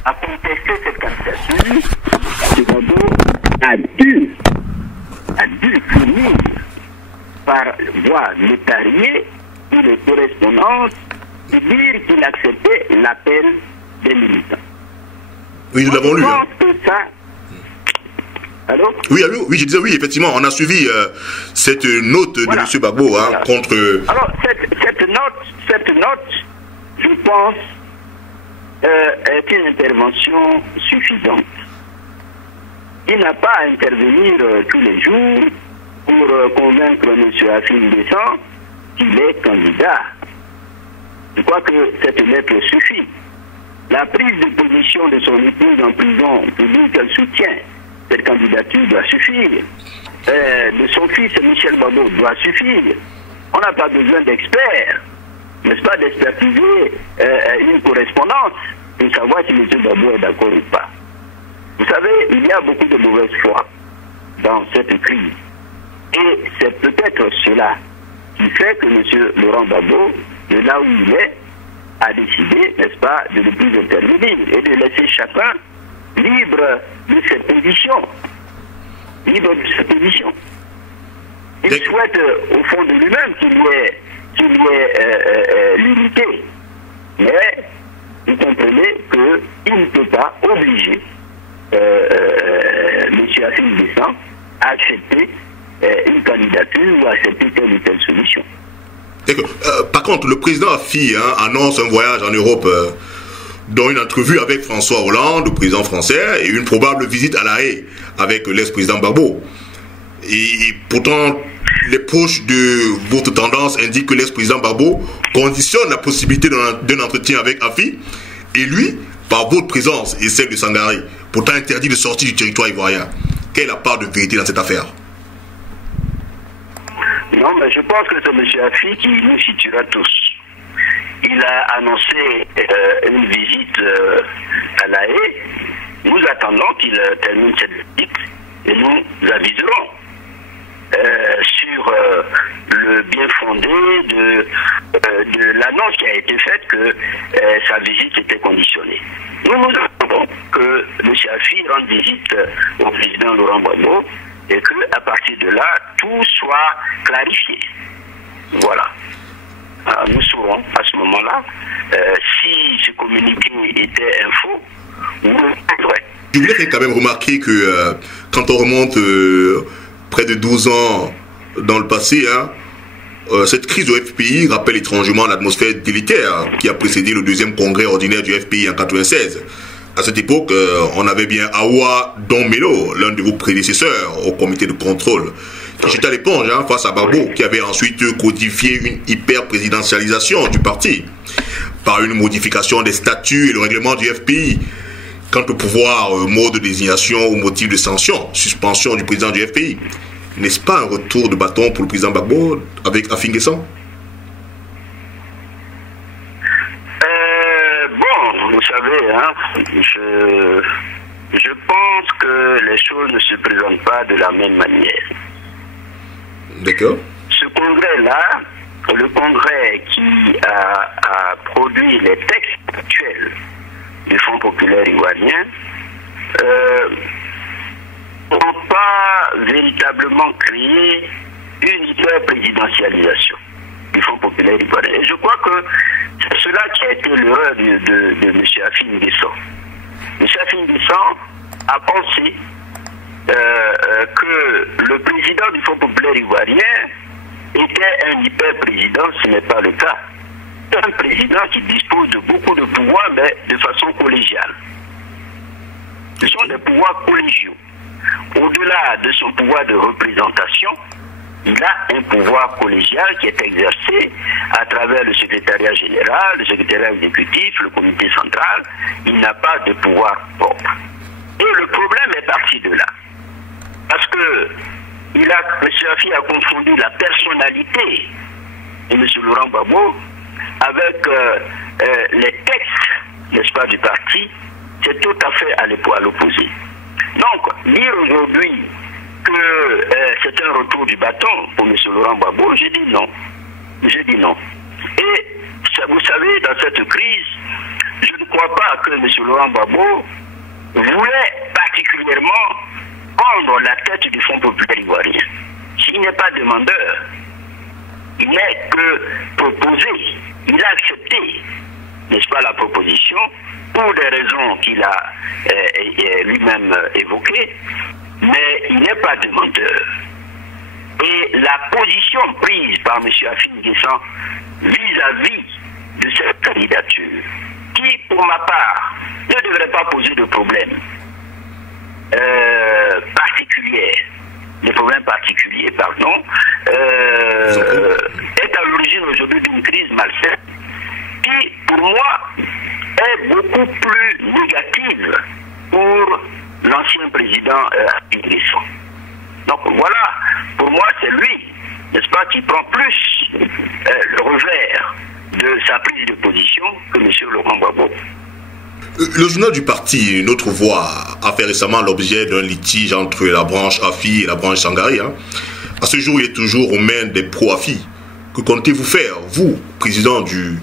a contesté cette candidature. M. Gbagbo a dû fournir par voie notariée une correspondance de dire qu'il acceptait l'appel des militants. Oui, nous l'avons lu. Je pense que ça... Allô? Oui, allô? Oui, je disais oui, effectivement, on a suivi cette note de M. Gbagbo contre... Alors, cette note, je pense, est une intervention suffisante. Il n'a pas à intervenir tous les jours pour convaincre M. Afin Guessan qu'il est candidat. Je crois que cette lettre suffit. La prise de position de son épouse en prison pour dire qu'elle soutient cette candidature doit suffire. De son fils Michel Gbagbo doit suffire. On n'a pas besoin d'experts, n'est-ce pas, d'expertiser une correspondance pour savoir si M. Gbagbo est d'accord ou pas. Vous savez, il y a beaucoup de mauvaise foi dans cette crise. Et c'est peut-être cela qui fait que M. Laurent Gbagbo, de là où il est, a décidé, n'est-ce pas, de ne plus intervenir et de laisser chacun libre de ses positions. Libre de ses positions. Il souhaite, au fond de lui-même, qu'il y ait l'unité. Mais vous comprenez qu'il ne peut pas obliger M. Afin Guessan à accepter une candidature ou à accepter telle ou telle solution. Par contre, le président Afi annonce un voyage en Europe, dont une entrevue avec François Hollande, le président français, et une probable visite à La Haye avec l'ex-président Gbagbo. Et pourtant, les proches de votre tendance indiquent que l'ex-président Gbagbo conditionne la possibilité d'un entretien avec Afi, et lui, par votre présence et celle de Sangaré, pourtant interdit de sortir du territoire ivoirien. Quelle est la part de vérité dans cette affaire? Non, mais je pense que c'est M. Afi qui nous situera tous. Il a annoncé une visite à La Haye. Nous attendons qu'il termine cette visite et nous aviserons sur le bien fondé de l'annonce qui a été faite que sa visite était conditionnée. Nous attendons que M. Afi rende visite au président Laurent Gbagbo et qu'à partir de là, tout soit clarifié. Voilà. Nous saurons à ce moment-là si ce communiqué était un faux ou vrai. Je voulais quand même remarquer que quand on remonte près de 12 ans dans le passé, cette crise au FPI rappelle étrangement l'atmosphère délétère qui a précédé le deuxième congrès ordinaire du FPI en 1996. À cette époque, on avait bien Awa Donmelo, l'un de vos prédécesseurs au comité de contrôle, qui jetait l'éponge face à Gbagbo, qui avait ensuite codifié une hyper-présidentialisation du parti par une modification des statuts et le règlement du FPI quant au pouvoir, mode de désignation ou motif de sanction, suspension du président du FPI. N'est-ce pas un retour de bâton pour le président Gbagbo avec Afin Guessan? Vous savez, je pense que les choses ne se présentent pas de la même manière. D'accord. Ce congrès-là, le congrès qui a produit les textes actuels du Fonds populaire ivoirien, n'ont pas véritablement créé une hyper-présidentialisation du Fonds populaire ivoirien. Et je crois que c'est cela qui a été l'erreur de M. Afin Guessan. M. Afin Guessan a pensé que le président du Fonds populaire ivoirien était un hyper-président. Ce n'est pas le cas. C'est un président qui dispose de beaucoup de pouvoirs, mais de façon collégiale. Ce sont des pouvoirs collégiaux. Au-delà de son pouvoir de représentation, il a un pouvoir collégial qui est exercé à travers le secrétariat général, le secrétariat exécutif, le comité central. Il n'a pas de pouvoir propre. Et le problème est parti de là. Parce que M. Afi a confondu la personnalité de M. Laurent Gbagbo avec les textes, n'est-ce pas, du parti. C'est tout à fait à l'opposé. Donc, dire aujourd'hui que c'est un retour du bâton pour M. Laurent Gbagbo, je dis non. Je dis non. Et vous savez, dans cette crise, je ne crois pas que M. Laurent Gbagbo voulait particulièrement prendre la tête du Fonds populaire ivoirien. S'il n'est pas demandeur, il n'est que proposé. Il a accepté, n'est-ce pas, la proposition pour des raisons qu'il a lui-même évoquées, mais il n'est pas demandeur. Et la position prise par M. Afin Guessan vis-à-vis de cette candidature, qui, pour ma part, ne devrait pas poser de problème particuliers, des problèmes particuliers, pardon, est à l'origine aujourd'hui d'une crise malsaine qui, pour moi, est beaucoup plus négative pour l'ancien président Afin Guessan. Donc voilà, pour moi, c'est lui, n'est-ce pas, qui prend plus le revers de sa prise de position que M. Laurent Gbagbo. Le journal du parti, Notre Voix, a fait récemment l'objet d'un litige entre la branche Afi et la branche Sangaré. À ce jour, il est toujours aux mains des pro-Afi. Que comptez-vous faire, vous, président du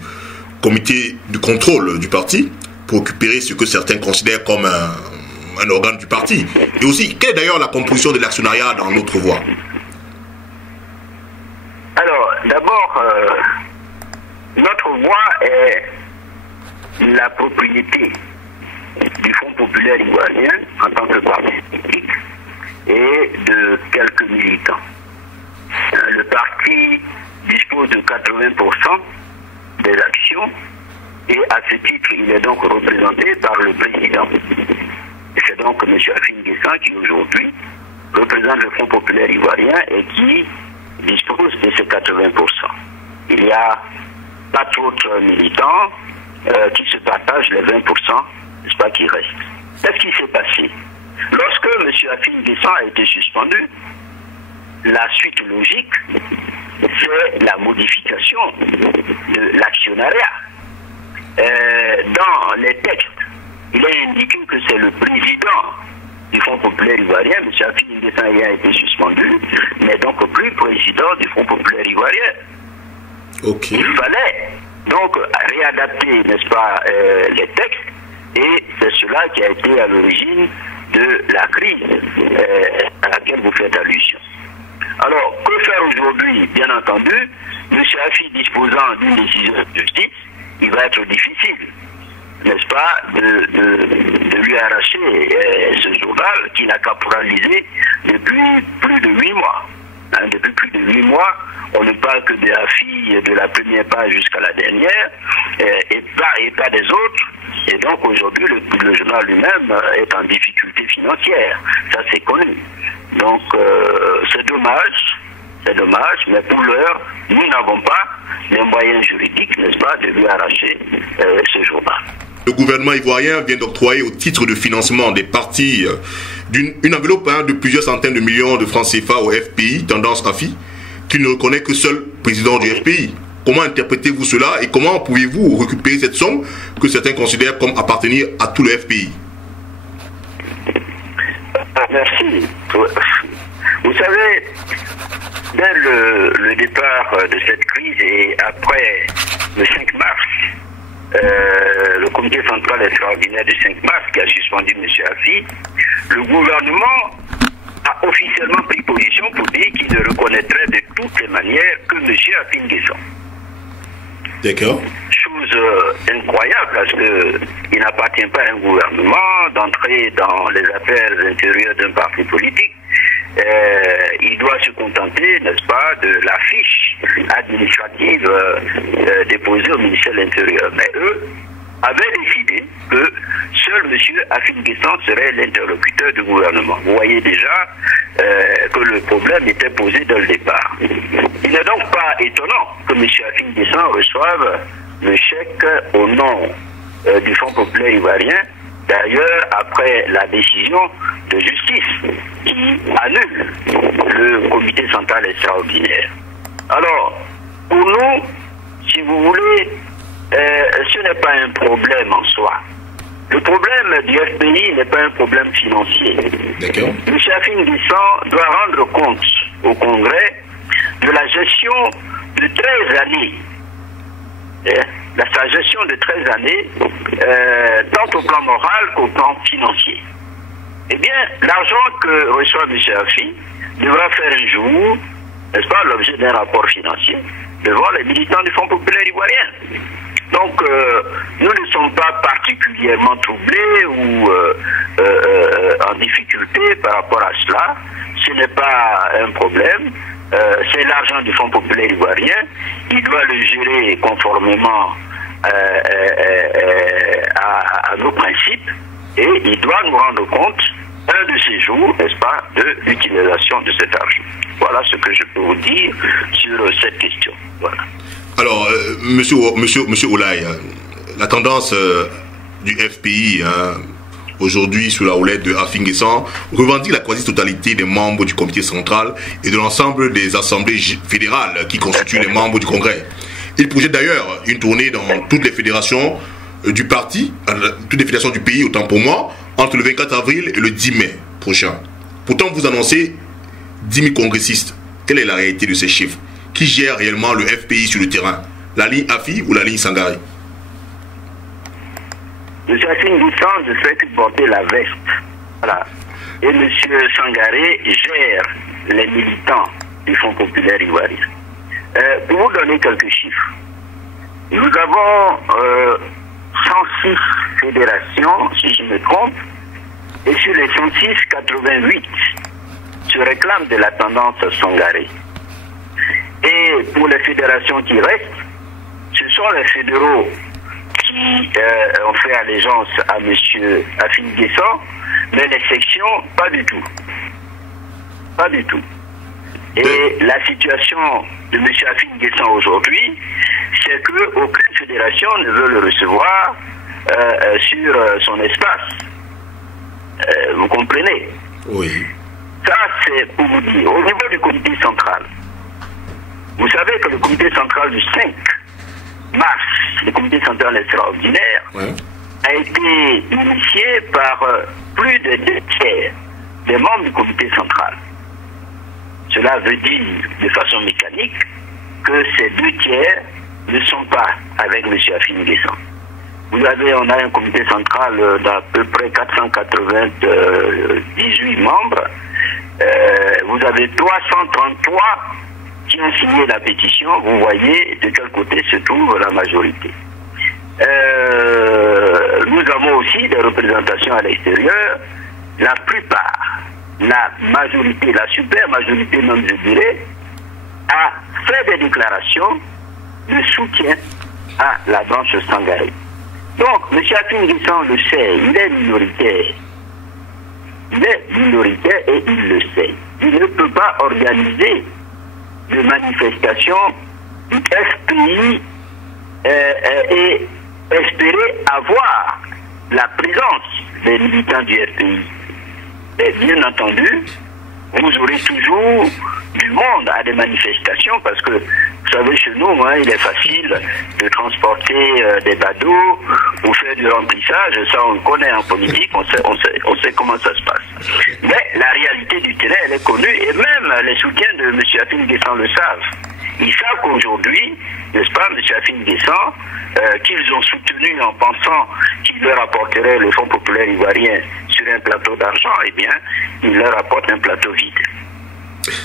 comité de contrôle du parti, pour récupérer ce que certains considèrent comme un organe du parti? Et aussi, quelle est d'ailleurs la composition de l'actionnariat dans Notre Voix? Alors, d'abord, Notre Voix est la propriété du Fonds populaire ivoirien en tant que parti politique et de quelques militants. Le parti dispose de 80% des actions et à ce titre, il est donc représenté par le président. C'est donc M. Afin Guessan qui aujourd'hui représente le Fonds populaire ivoirien et qui dispose de ces 80%. Il y a 4 autres militants qui se partagent les 20%, n'est-ce pas, qui restent. Qu'est-ce qui s'est passé? Lorsque M. Afin Guessan a été suspendu, la suite logique, c'est la modification de l'actionnariat. Dans les textes, il est indiqué que c'est le président du Fonds populaire ivoirien, M. Afin Guessan ayant été suspendu, n'est donc plus président du Fonds populaire ivoirien. Okay. Il fallait donc réadapter, n'est-ce pas, les textes, et c'est cela qui a été à l'origine de la crise à laquelle vous faites allusion. Alors, que faire aujourd'hui? Bien entendu, M. Affi disposant d'une décision de justice, il va être difficile, n'est-ce pas, de lui arracher ce journal qui n'a caporalisé depuis plus de 8 mois. Depuis plus de 8 mois, on ne parle que de Affi, de la première page jusqu'à la dernière, et pas des autres. Et donc aujourd'hui, le journal lui-même est en difficulté financière. Ça, c'est connu. Donc, c'est dommage, mais pour l'heure, nous n'avons pas les moyens juridiques, n'est-ce pas, de lui arracher ce journal. Le gouvernement ivoirien vient d'octroyer au titre de financement des partis une enveloppe de plusieurs centaines de millions de francs CFA au FPI, tendance AFI, qui ne reconnaît que seul président du FPI. Comment interprétez-vous cela et comment pouvez-vous récupérer cette somme que certains considèrent comme appartenir à tout le FPI? Merci. Vous savez, dès le départ de cette crise et après le 5 mars, le comité central extraordinaire du 5 mars qui a suspendu M. Affi, le gouvernement a officiellement pris position pour dire qu'il ne reconnaîtrait de toutes les manières que M. Afin Guessan. D'accord. Chose incroyable parce qu'il n'appartient pas à un gouvernement d'entrer dans les affaires intérieures d'un parti politique. Il doit se contenter, n'est-ce pas, de la fiche administrative déposée au ministère de l'Intérieur. Mais eux avaient décidé que seul M. Afin Guessan serait l'interlocuteur du gouvernement. Vous voyez déjà que le problème était posé dès le départ. Il n'est donc pas étonnant que M. Afin Guessan reçoive le chèque au nom du Fonds populaire ivoirien. D'ailleurs, après la décision de justice qui annule le comité central extraordinaire. Alors, pour nous, si vous voulez, ce n'est pas un problème en soi. Le problème du FPI n'est pas un problème financier. D'accord. M. Afin Guessan doit rendre compte au Congrès de la gestion de 13 années. Sa gestion de 13 années, tant au plan moral qu'au plan financier. Eh bien, l'argent que reçoit M. Affi devra faire un jour, n'est-ce pas, l'objet d'un rapport financier devant les militants du Fonds populaire ivoirien. Donc, nous ne sommes pas particulièrement troublés ou en difficulté par rapport à cela. Ce n'est pas un problème. C'est l'argent du Fonds populaire ivoirien. Il doit le gérer conformément à nos principes et il doit nous rendre compte un de ces jours, n'est-ce pas, de l'utilisation de cet argent. Voilà ce que je peux vous dire sur cette question. Voilà. Alors, monsieur Oulay, la tendance du FPI aujourd'hui sous la houlette de Afin Guessan revendique la quasi-totalité des membres du comité central et de l'ensemble des assemblées fédérales qui constituent les membres du Congrès. Il projette d'ailleurs une tournée dans toutes les fédérations du parti, toutes les fédérations du pays, autant pour moi, entre le 24 avril et le 10 mai prochain. Pourtant, vous annoncez 10 000 congressistes. Quelle est la réalité de ces chiffres? Qui gère réellement le FPI sur le terrain? La ligne Affi ou la ligne Sangaré? M. Afin Guessan ne fait que porter la veste. Voilà. Et M. Sangaré gère les militants du Fonds populaire ivoirien. Pour vous donner quelques chiffres, nous avons 106 fédérations, si je me trompe, et sur les 106, 88 se réclament de la tendance Sangaré. Et pour les fédérations qui restent, ce sont les fédéraux qui ont fait allégeance à M. Afin Guessan, mais les sections, pas du tout. Pas du tout. Et la situation de M. Afin Guessan aujourd'hui, c'est qu'aucune fédération ne veut le recevoir sur son espace. Vous comprenez? Oui. Ça, c'est pour vous dire. Au niveau du comité central, vous savez que le comité central du 5 mars, le comité central extraordinaire, a été initié par plus de 2 tiers des membres du comité central. Cela veut dire de façon mécanique que ces 2 tiers ne sont pas avec M. Afin Guessan. On a un comité central d'à peu près 498 membres. Vous avez 333 qui ont signé la pétition. Vous voyez de quel côté se trouve la majorité. Nous avons aussi des représentations à l'extérieur. La plupart, la majorité, la super majorité même je dirais, a fait des déclarations de soutien à la branche Sangaré. Donc, M. Afin Guessan le sait, il est minoritaire. Il est minoritaire et il le sait. Il ne peut pas organiser de manifestations FPI et espérer avoir la présence des militants du FPI. Et bien entendu, vous aurez toujours du monde à des manifestations parce que, vous savez, chez nous, il est facile de transporter des badauds ou faire du remplissage. Ça, on le connaît en politique, on sait comment ça se passe. Mais la réalité du terrain, elle est connue et même les soutiens de M. Afin Guessan le savent. Ils savent qu'aujourd'hui, n'est-ce pas, M. Afin Guessan, qu'ils ont soutenu en pensant qu'il leur apporterait le Fonds populaire ivoirien sur un plateau d'argent, eh bien, il leur apporte un plateau vide.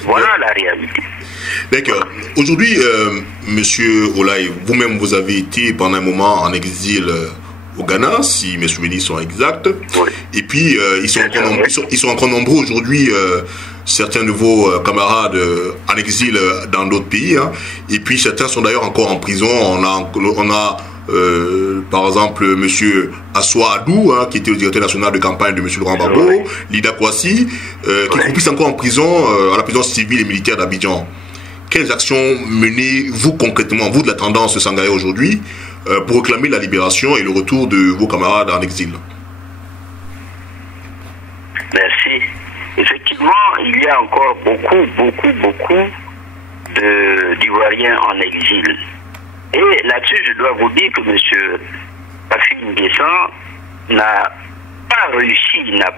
Voilà la réalité. D'accord. Aujourd'hui, Monsieur Olaï, vous-même, vous avez été pendant un moment en exil au Ghana, si mes souvenirs sont exacts. Oui. Et puis, ils sont encore nombreux aujourd'hui, certains de vos camarades en exil dans d'autres pays. Hein. Et puis, certains sont d'ailleurs encore en prison. On a par exemple, M. Assoua Adou, hein, qui était le directeur national de campagne de M. Laurent Gbagbo, Lida Kouassi, qui croupissent encore en prison, à la prison civile et militaire d'Abidjan. Quelles actions menez-vous concrètement, vous de la tendance Sangaré aujourd'hui, pour réclamer la libération et le retour de vos camarades en exil? Merci. Effectivement, il y a encore beaucoup d'Ivoiriens en exil. Et là-dessus, je dois vous dire que M. Afin Guessan n'a pas réussi, n'a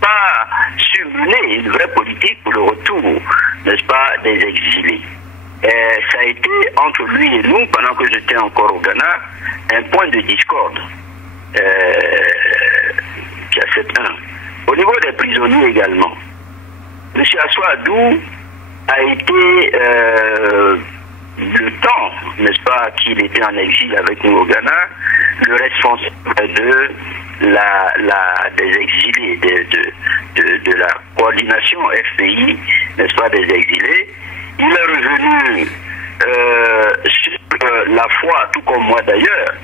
pas su mener une vraie politique pour le retour, n'est-ce pas, des exilés. Ça a été entre lui et nous, pendant que j'étais encore au Ghana, un point de discorde qui a fait un. Au niveau des prisonniers également, M. Assoua Adou a été... le temps, n'est-ce pas, qu'il était en exil avec nous au Ghana, le responsable des exilés, de la coordination FPI, n'est-ce pas, des exilés, il est revenu sur la foi, tout comme moi d'ailleurs,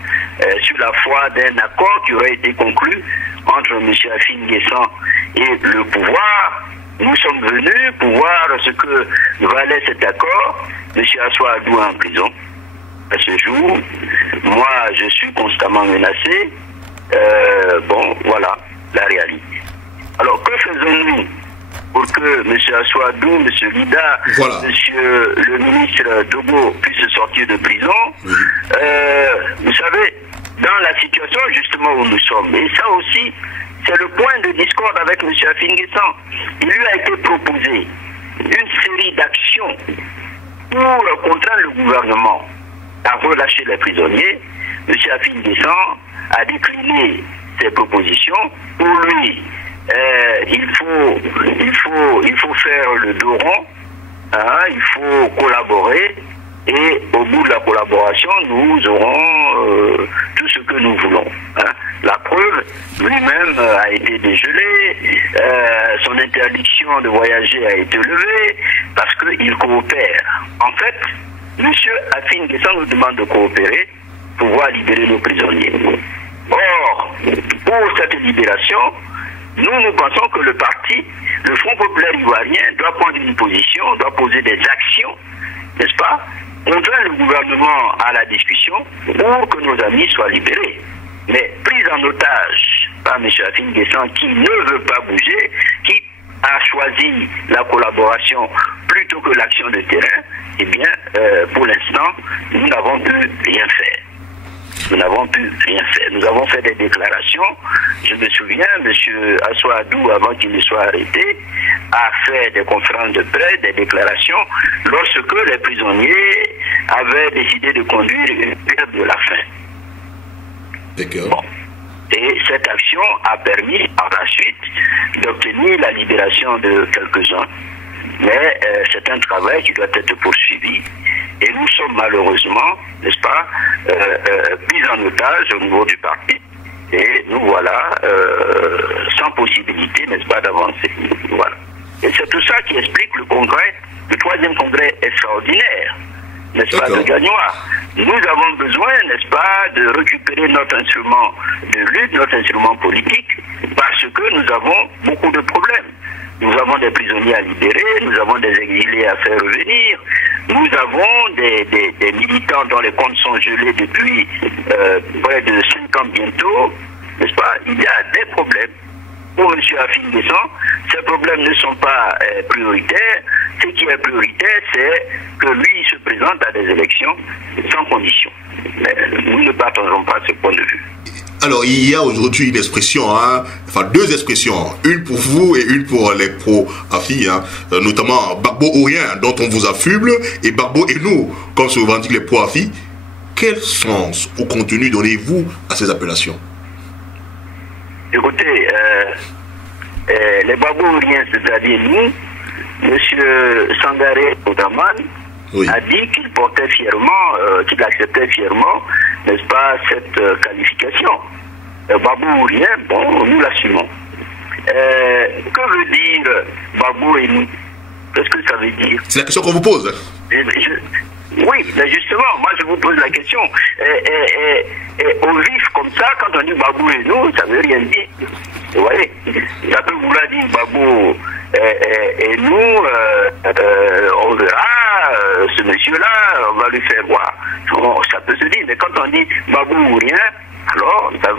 sur la foi d'un accord qui aurait été conclu entre M. Afin Guessan et le pouvoir. Nous sommes venus pour voir ce que valait cet accord. M. Assoua Adou est en prison à ce jour. Moi, je suis constamment menacé. Bon, voilà la réalité. Alors, que faisons-nous pour que M. Assoua Adou, M. Lida, voilà. M. le ministre Togo puissent sortir de prison? Vous savez, dans la situation justement où nous sommes, et ça aussi, c'est le point de discorde avec M. Afin Guessan. Il lui a été proposé une série d'actions pour contraindre le gouvernement à relâcher les prisonniers. M. Afin Guessan a décliné ces propositions. Pour lui, il faut faire le dos rond, hein, il faut collaborer et au bout de la collaboration, nous aurons tout ce que nous voulons. Hein. La preuve, lui-même a été dégelé, son interdiction de voyager a été levée parce qu'il coopère. En fait, M. Afin Guessan nous demande de coopérer pour pouvoir libérer nos prisonniers. Or, pour cette libération, nous pensons que le parti, le Front populaire ivoirien, doit prendre une position, doit poser des actions, n'est-ce pas, contraindre le gouvernement à la discussion pour que nos amis soient libérés. Mais pris en otage par M. Afin Guessan, qui ne veut pas bouger, qui a choisi la collaboration plutôt que l'action de terrain, eh bien, pour l'instant, nous n'avons pu rien faire. Nous n'avons pu rien faire. Nous avons fait des déclarations. Je me souviens, M. Assoadou, avant qu'il ne soit arrêté, a fait des conférences de presse, des déclarations, lorsque les prisonniers avaient décidé de conduire une grève de la faim. D'accord. Bon. Et cette action a permis, par la suite, d'obtenir la libération de quelques-uns. Mais c'est un travail qui doit être poursuivi. Et nous sommes malheureusement, n'est-ce pas, pris en otage au niveau du parti. Et nous voilà sans possibilité, n'est-ce pas, d'avancer. Voilà. Et c'est tout ça qui explique le congrès, le 3e congrès extraordinaire, n'est-ce pas, de Gagnoa. Nous avons besoin, n'est-ce pas, de récupérer notre instrument de lutte, notre instrument politique, parce que nous avons beaucoup de problèmes. Nous avons des prisonniers à libérer, nous avons des exilés à faire revenir, nous avons des militants dont les comptes sont gelés depuis près de 5 ans bientôt, n'est-ce pas? Il y a des problèmes. Pour M. Afin Guessan, ces problèmes ne sont pas prioritaires. Ce qui est prioritaire, c'est que lui se présente à des élections sans condition. Mais nous ne partageons pas ce point de vue. Alors, il y a aujourd'hui une expression, hein, enfin 2 expressions, une pour vous et une pour les pro-AFI, hein, notamment Gbagbo ou rien, dont on vous affuble, et Gbagbo et nous, comme se revendiquent les pro-AFI. Quel sens ou contenu donnez-vous à ces appellations? Écoutez, les Gbagbo ou rien, c'est-à-dire nous, M. Sangaré Odaman, oui, a dit qu'il portait fièrement, qu'il acceptait fièrement, n'est-ce pas, cette qualification. Gbagbo ou rien, bon, nous l'assumons. Que veut dire Gbagbo et nous? Qu'est-ce que ça veut dire? C'est la question qu'on vous pose. Oui, mais justement, moi je vous pose la question. Au vif comme ça, quand on dit Gbagbo et nous, ça ne veut rien dire. Vous voyez? Ça peut vouloir dire Gbagbo et nous, on verra ce monsieur-là, on va lui faire voir. Bon, ça peut se dire, mais quand on dit Gbagbo ou rien, alors ça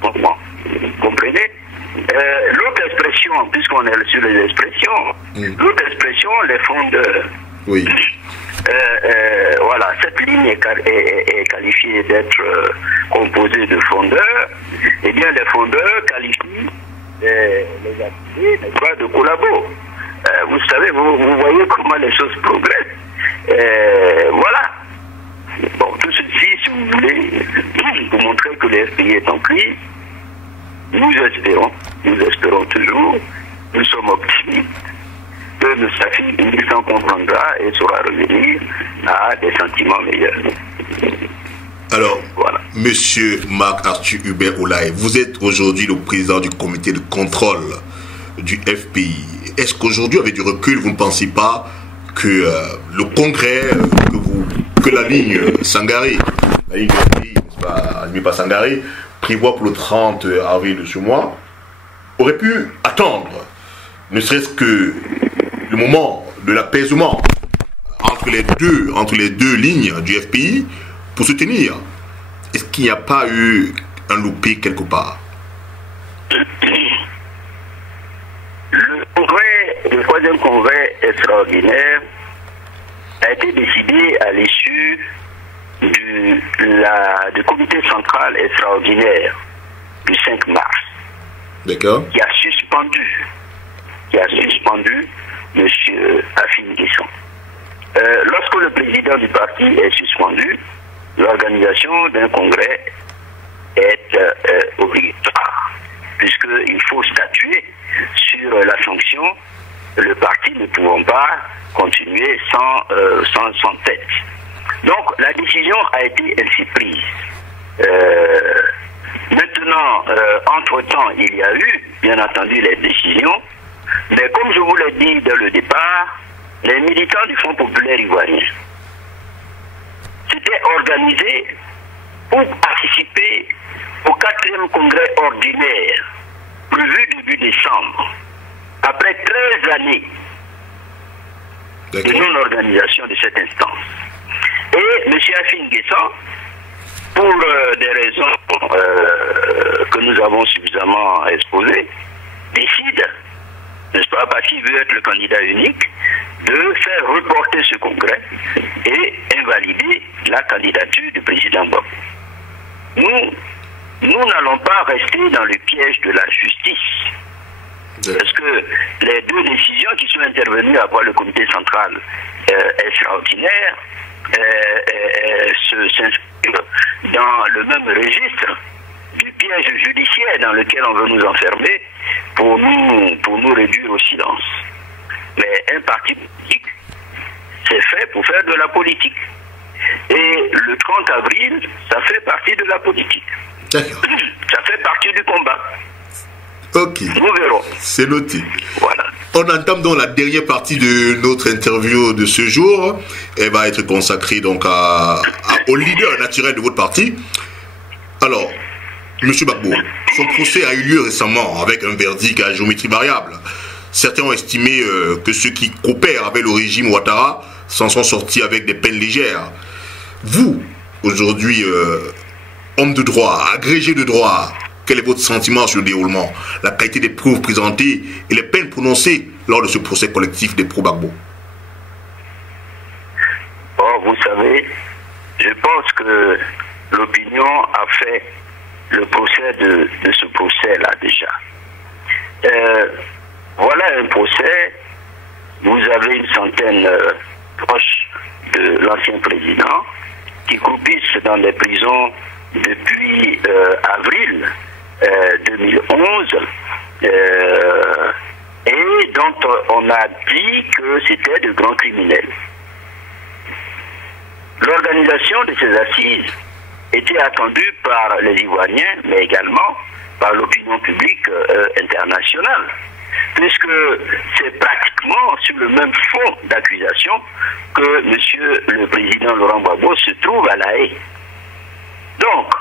comprend. Vous comprenez? L'autre expression, puisqu'on est sur les expressions, l'autre expression, les fondeurs. Oui. Voilà, cette ligne est qualifiée d'être composée de fondeurs. Eh bien, les fondeurs qualifient les activités, n'est-ce pas, de collabos. Vous savez, vous voyez comment les choses progressent. Voilà. Bon, tout ceci, si vous voulez, pour montrer que le FPI est en crise, nous espérons toujours, nous sommes optimistes, que M. Afin Guessan comprendra et saura revenir à des sentiments meilleurs. Alors, voilà. Monsieur Marc Arthur Hubert Olaï, vous êtes aujourd'hui le président du comité de contrôle du FPI. Est-ce qu'aujourd'hui, avec du recul, vous ne pensez pas que le congrès, que la ligne Sangaré, la ligne du FPI, n'est-ce pas, animée par Sangaré, prévoit pour le 30 avril de ce mois, aurait pu attendre, ne serait-ce que le moment de l'apaisement entre les deux lignes du FPI pour se tenir? Est-ce qu'il n'y a pas eu un loupé quelque part? Le 3e congrès extraordinaire a été décidé à l'issue du comité central extraordinaire du 5 mars. D'accord. Qui a suspendu M. Afin Guessan. Lorsque le président du parti est suspendu, l'organisation d'un congrès est obligatoire, puisqu'il faut statuer sur la sanction, le parti ne pouvant pas continuer sans tête. Donc la décision a été ainsi prise. Maintenant, entre-temps, il y a eu, bien entendu, les décisions, mais comme je vous l'ai dit dès le départ, les militants du Front populaire ivoirien s'étaient organisés pour participer au 4e congrès ordinaire prévu début décembre, après 13 années de non-organisation de cette instance. Et M. Afin Guessan, pour des raisons que nous avons suffisamment exposées, décide, n'est-ce pas, parce qu'il veut être le candidat unique, de faire reporter ce congrès et invalider la candidature du président Bob. Nous n'allons pas rester dans le piège de la justice. Parce que les deux décisions qui sont intervenues après le comité central extraordinaire s'inscrivent dans le même registre du piège judiciaire dans lequel on veut nous enfermer pour nous réduire au silence. Mais un parti politique, c'est fait pour faire de la politique. Et le 30 avril, ça fait partie de la politique. D'accord. Ça fait partie du combat. Ok. Nous verrons. C'est noté. Voilà. On entame donc la dernière partie de notre interview de ce jour. Elle va être consacrée donc au leader naturel de votre parti. Alors, M. Gbagbo, son procès a eu lieu récemment avec un verdict à géométrie variable. Certains ont estimé que ceux qui coopèrent avec le régime Ouattara s'en sont sortis avec des peines légères. Vous, aujourd'hui, homme de droit, agrégé de droit, quel est votre sentiment sur le déroulement, la qualité des preuves présentées et les peines prononcées lors de ce procès collectif des pro-Gbagbo? Bon, vous savez, je pense que l'opinion a fait le procès de ce procès-là déjà. Voilà un procès, vous avez une centaine proche de l'ancien président qui croupissent dans les prisons depuis avril 2011 et dont on a dit que c'était de grands criminels. L'organisation de ces assises était attendue par les Ivoiriens, mais également par l'opinion publique internationale, puisque c'est pratiquement sur le même fond d'accusation que M. le président Laurent Gbagbo se trouve à La Haye. Donc,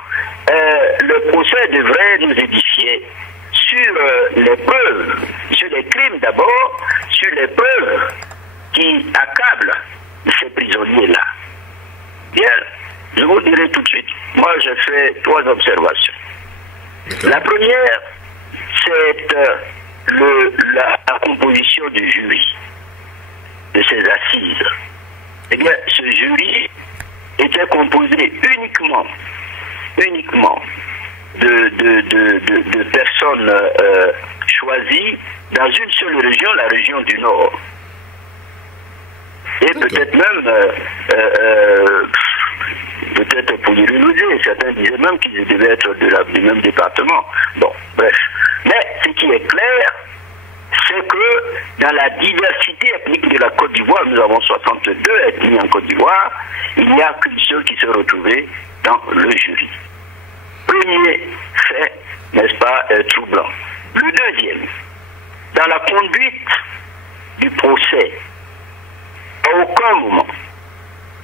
le procès devrait nous édifier sur les preuves, sur les crimes d'abord, sur les preuves qui accablent ces prisonniers-là. Bien, je vous dirai tout de suite. Moi, j'ai fait 3 observations. La première, c'est la composition du jury de ces assises. Eh bien, ce jury était composé uniquement de personnes choisies dans une seule région, la région du Nord. Et peut-être même, peut-être pour l'ironiser, certains disaient même qu'ils devaient être du même département. Bon, bref. Mais ce qui est clair, c'est que dans la diversité ethnique de la Côte d'Ivoire, nous avons 62 ethnies en Côte d'Ivoire, il n'y a qu'une seule qui s'est retrouvée dans le jury. Premier fait, n'est-ce pas, troublant. Le deuxième, dans la conduite du procès, à aucun moment,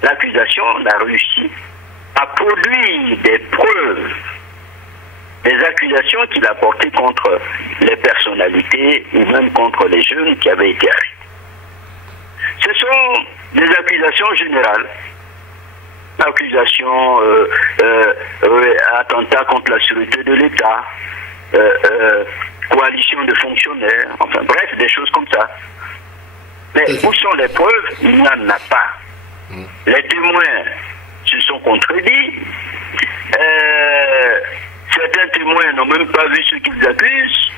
l'accusation n'a réussi à produire des preuves des accusations qu'il a portées contre les personnalités ou même contre les jeunes qui avaient été arrêtés. Ce sont des accusations générales. Accusations, attentats contre la sûreté de l'État, coalition de fonctionnaires, enfin bref, des choses comme ça. Mais où sont les preuves? Il n'y en a pas. Les témoins se sont contredits. Certains témoins n'ont même pas vu ce qu'ils accusent.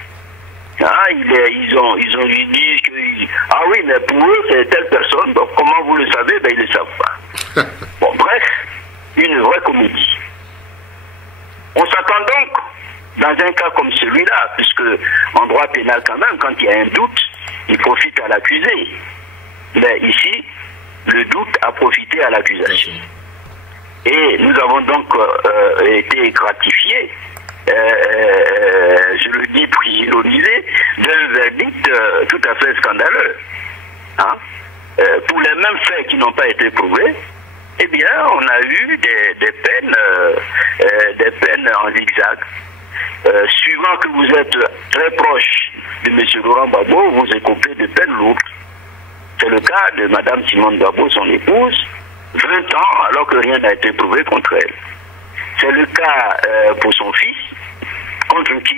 Ah, ils ont dit que... Ah oui, mais pour eux, c'est telle personne. Donc, comment vous le savez? Ben, ils ne le savent pas. Bon, bref, une vraie comédie. On s'attend donc, dans un cas comme celui-là, puisque en droit pénal quand même, quand il y a un doute, il profite à l'accusé. Mais ici, le doute a profité à l'accusation. Et nous avons donc été gratifiés, je le dis pour ironiser, d'un verdict tout à fait scandaleux. Hein? Pour les mêmes faits qui n'ont pas été prouvés, eh bien, on a eu des peines en zigzag. Suivant que vous êtes très proche de M. Laurent Gbagbo, vous écopez de peines lourdes. C'est le cas de Mme Simone Gbagbo, son épouse, 20 ans alors que rien n'a été prouvé contre elle. C'est le cas pour son fils, contre qui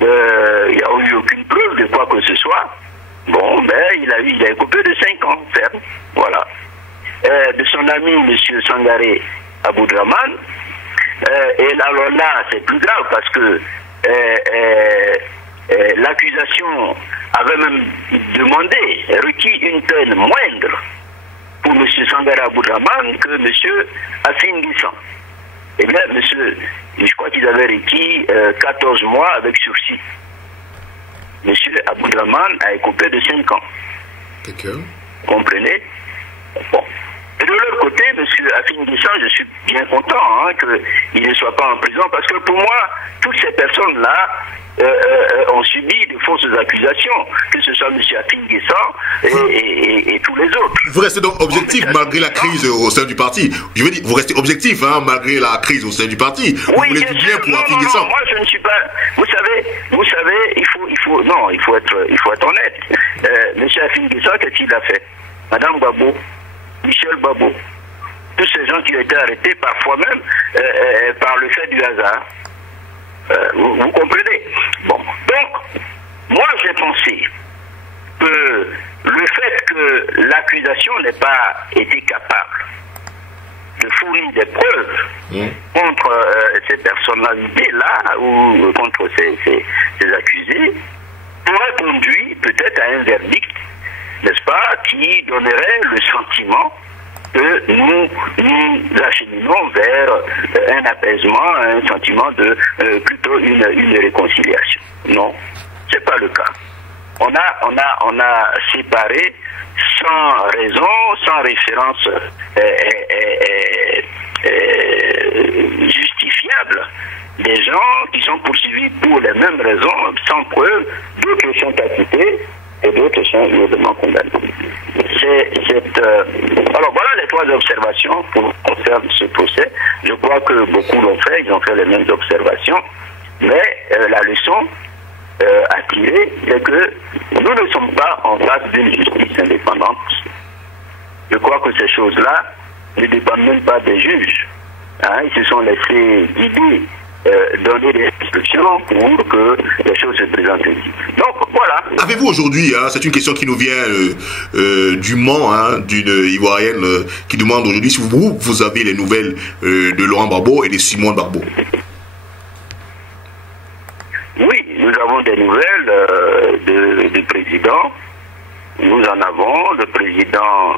il n'y a eu aucune preuve de quoi que ce soit. Bon, ben, il a écopé de 5 ans ferme. Voilà. De son ami M. Sangaré Aboudraman. Et alors là, c'est plus grave parce que l'accusation avait même requis une peine moindre pour M. Sangaré Aboudraman que M. Assine Guissan. Eh bien, monsieur, je crois qu'ils avaient requis 14 mois avec sursis. M. Aboudraman a écopé de 5 ans. D'accord. Vous comprenez? Bon. Et de l'autre côté, M. Assine Guissan, je suis bien content qu'il ne soit pas en prison parce que pour moi, toutes ces personnes-là ont subi de fausses accusations, que ce soit M. Assine Guissan et tous les autres. Vous restez donc objectif malgré la crise au sein du parti. Je veux dire, vous restez objectif malgré la crise au sein du parti. Vous Oui, voulez du bien pour Assine Guissan. Non, moi je ne suis pas. Vous savez, il faut être honnête. M. Assine Guissan, qu'est-ce qu'il a fait? Madame Gbagbo, Michel Gbagbo, tous ces gens qui ont été arrêtés parfois même par le fait du hasard. Vous comprenez? Bon, donc, moi j'ai pensé que le fait que l'accusation n'ait pas été capable de fournir des preuves contre ces personnalités-là ou contre ces accusés aurait conduit peut-être à un verdict, n'est-ce pas, qui donnerait le sentiment que nous acheminons vers un apaisement, un sentiment de plutôt une réconciliation. Non, c'est pas le cas. On a séparé sans raison, sans référence justifiable des gens qui sont poursuivis pour les mêmes raisons, sans preuve, d'autres sont acquittés et d'autres sont lourdement condamnés. Alors voilà les 3 observations pour concernant ce procès. Je crois que beaucoup l'ont fait, ils ont fait les mêmes observations, mais la leçon à tirer, c'est que nous ne sommes pas en face d'une justice indépendante. Je crois que ces choses-là ne dépendent même pas des juges. Ils se sont laissés guider, donner des instructions pour que les choses se présentent ici. Donc voilà. Avez-vous aujourd'hui, c'est une question qui nous vient du Mans, d'une Ivoirienne qui demande aujourd'hui si vous avez les nouvelles de Laurent Gbagbo et de Simone Gbagbo. Oui, nous avons des nouvelles du président. Nous en avons. Le président,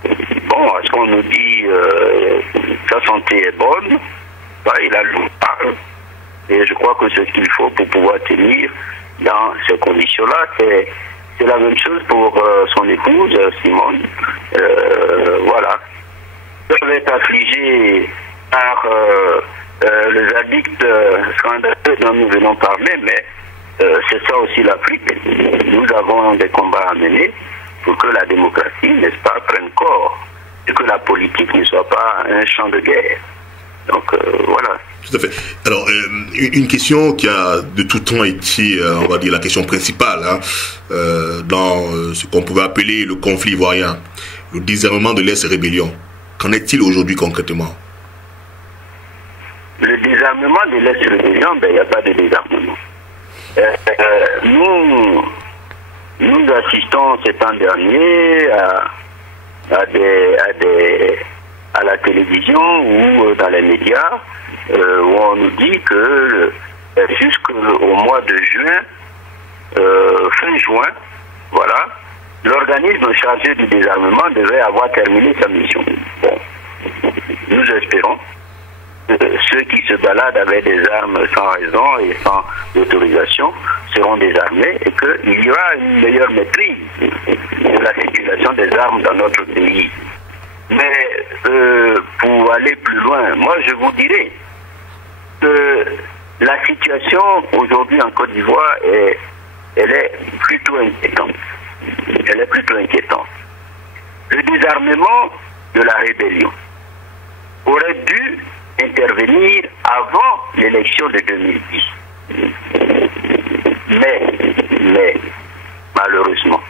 à ce qu'on nous dit, sa santé est bonne. Il a le parle. Et je crois que c'est ce qu'il faut pour pouvoir tenir dans ces conditions-là. C'est la même chose pour son épouse, Simone. Voilà. Ils peuvent être affligés par le verdict scandaleux dont nous venons parler, mais c'est ça aussi l'Afrique. Nous avons des combats à mener pour que la démocratie, n'est-ce pas, prenne corps et que la politique ne soit pas un champ de guerre. Donc voilà. Tout à fait. Alors, une question qui a de tout temps été, on va dire, la question principale dans ce qu'on pouvait appeler le conflit ivoirien, le désarmement de l'Est-Rébellion. Qu'en est-il aujourd'hui concrètement? Le désarmement de l'Est-Rébellion, il n'y a pas de désarmement. Nous assistons ces temps derniers à la télévision ou dans les médias où on nous dit que jusqu'au mois de juin, fin juin, voilà, l'organisme chargé du désarmement devait avoir terminé sa mission. Bon, nous espérons que ceux qui se baladent avec des armes sans raison et sans autorisation seront désarmés et qu'il y aura une meilleure maîtrise de la circulation des armes dans notre pays. Mais pour aller plus loin, moi je vous dirais que la situation aujourd'hui en Côte d'Ivoire elle est plutôt inquiétante. Elle est plutôt inquiétante. Le désarmement de la rébellion aurait dû intervenir avant l'élection de 2010. Mais malheureusement,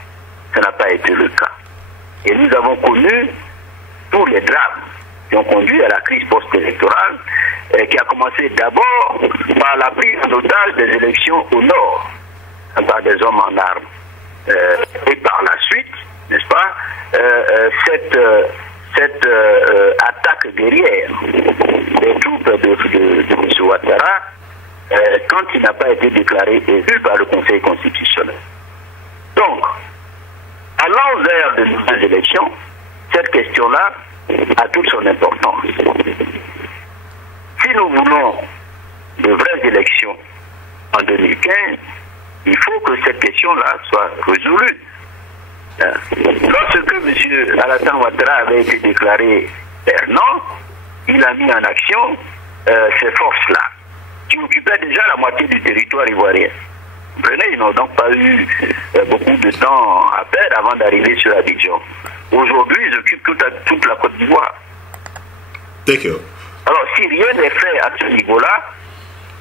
ça n'a pas été le cas. Et nous avons connu tous les drames qui ont conduit à la crise post-électorale, qui a commencé d'abord par la prise en otage des élections au nord, par des hommes en armes. Et par la suite, n'est-ce pas, cette attaque guerrière des troupes de M. Ouattara, quand il n'a pas été déclaré élu par le Conseil constitutionnel. Donc, allant vers de nouvelles élections, cette question-là a toute son importance. Si nous voulons de vraies élections en 2015, il faut que cette question-là soit résolue. Lorsque M. Alassane Ouattara avait été déclaré perdant, il a mis en action ces forces-là, qui occupaient déjà la moitié du territoire ivoirien. Vous comprenez, ils n'ont donc pas eu beaucoup de temps à perdre avant d'arriver sur Abidjan. Aujourd'hui, ils occupent toute la Côte d'Ivoire. D'accord. Alors, si rien n'est fait à ce niveau-là,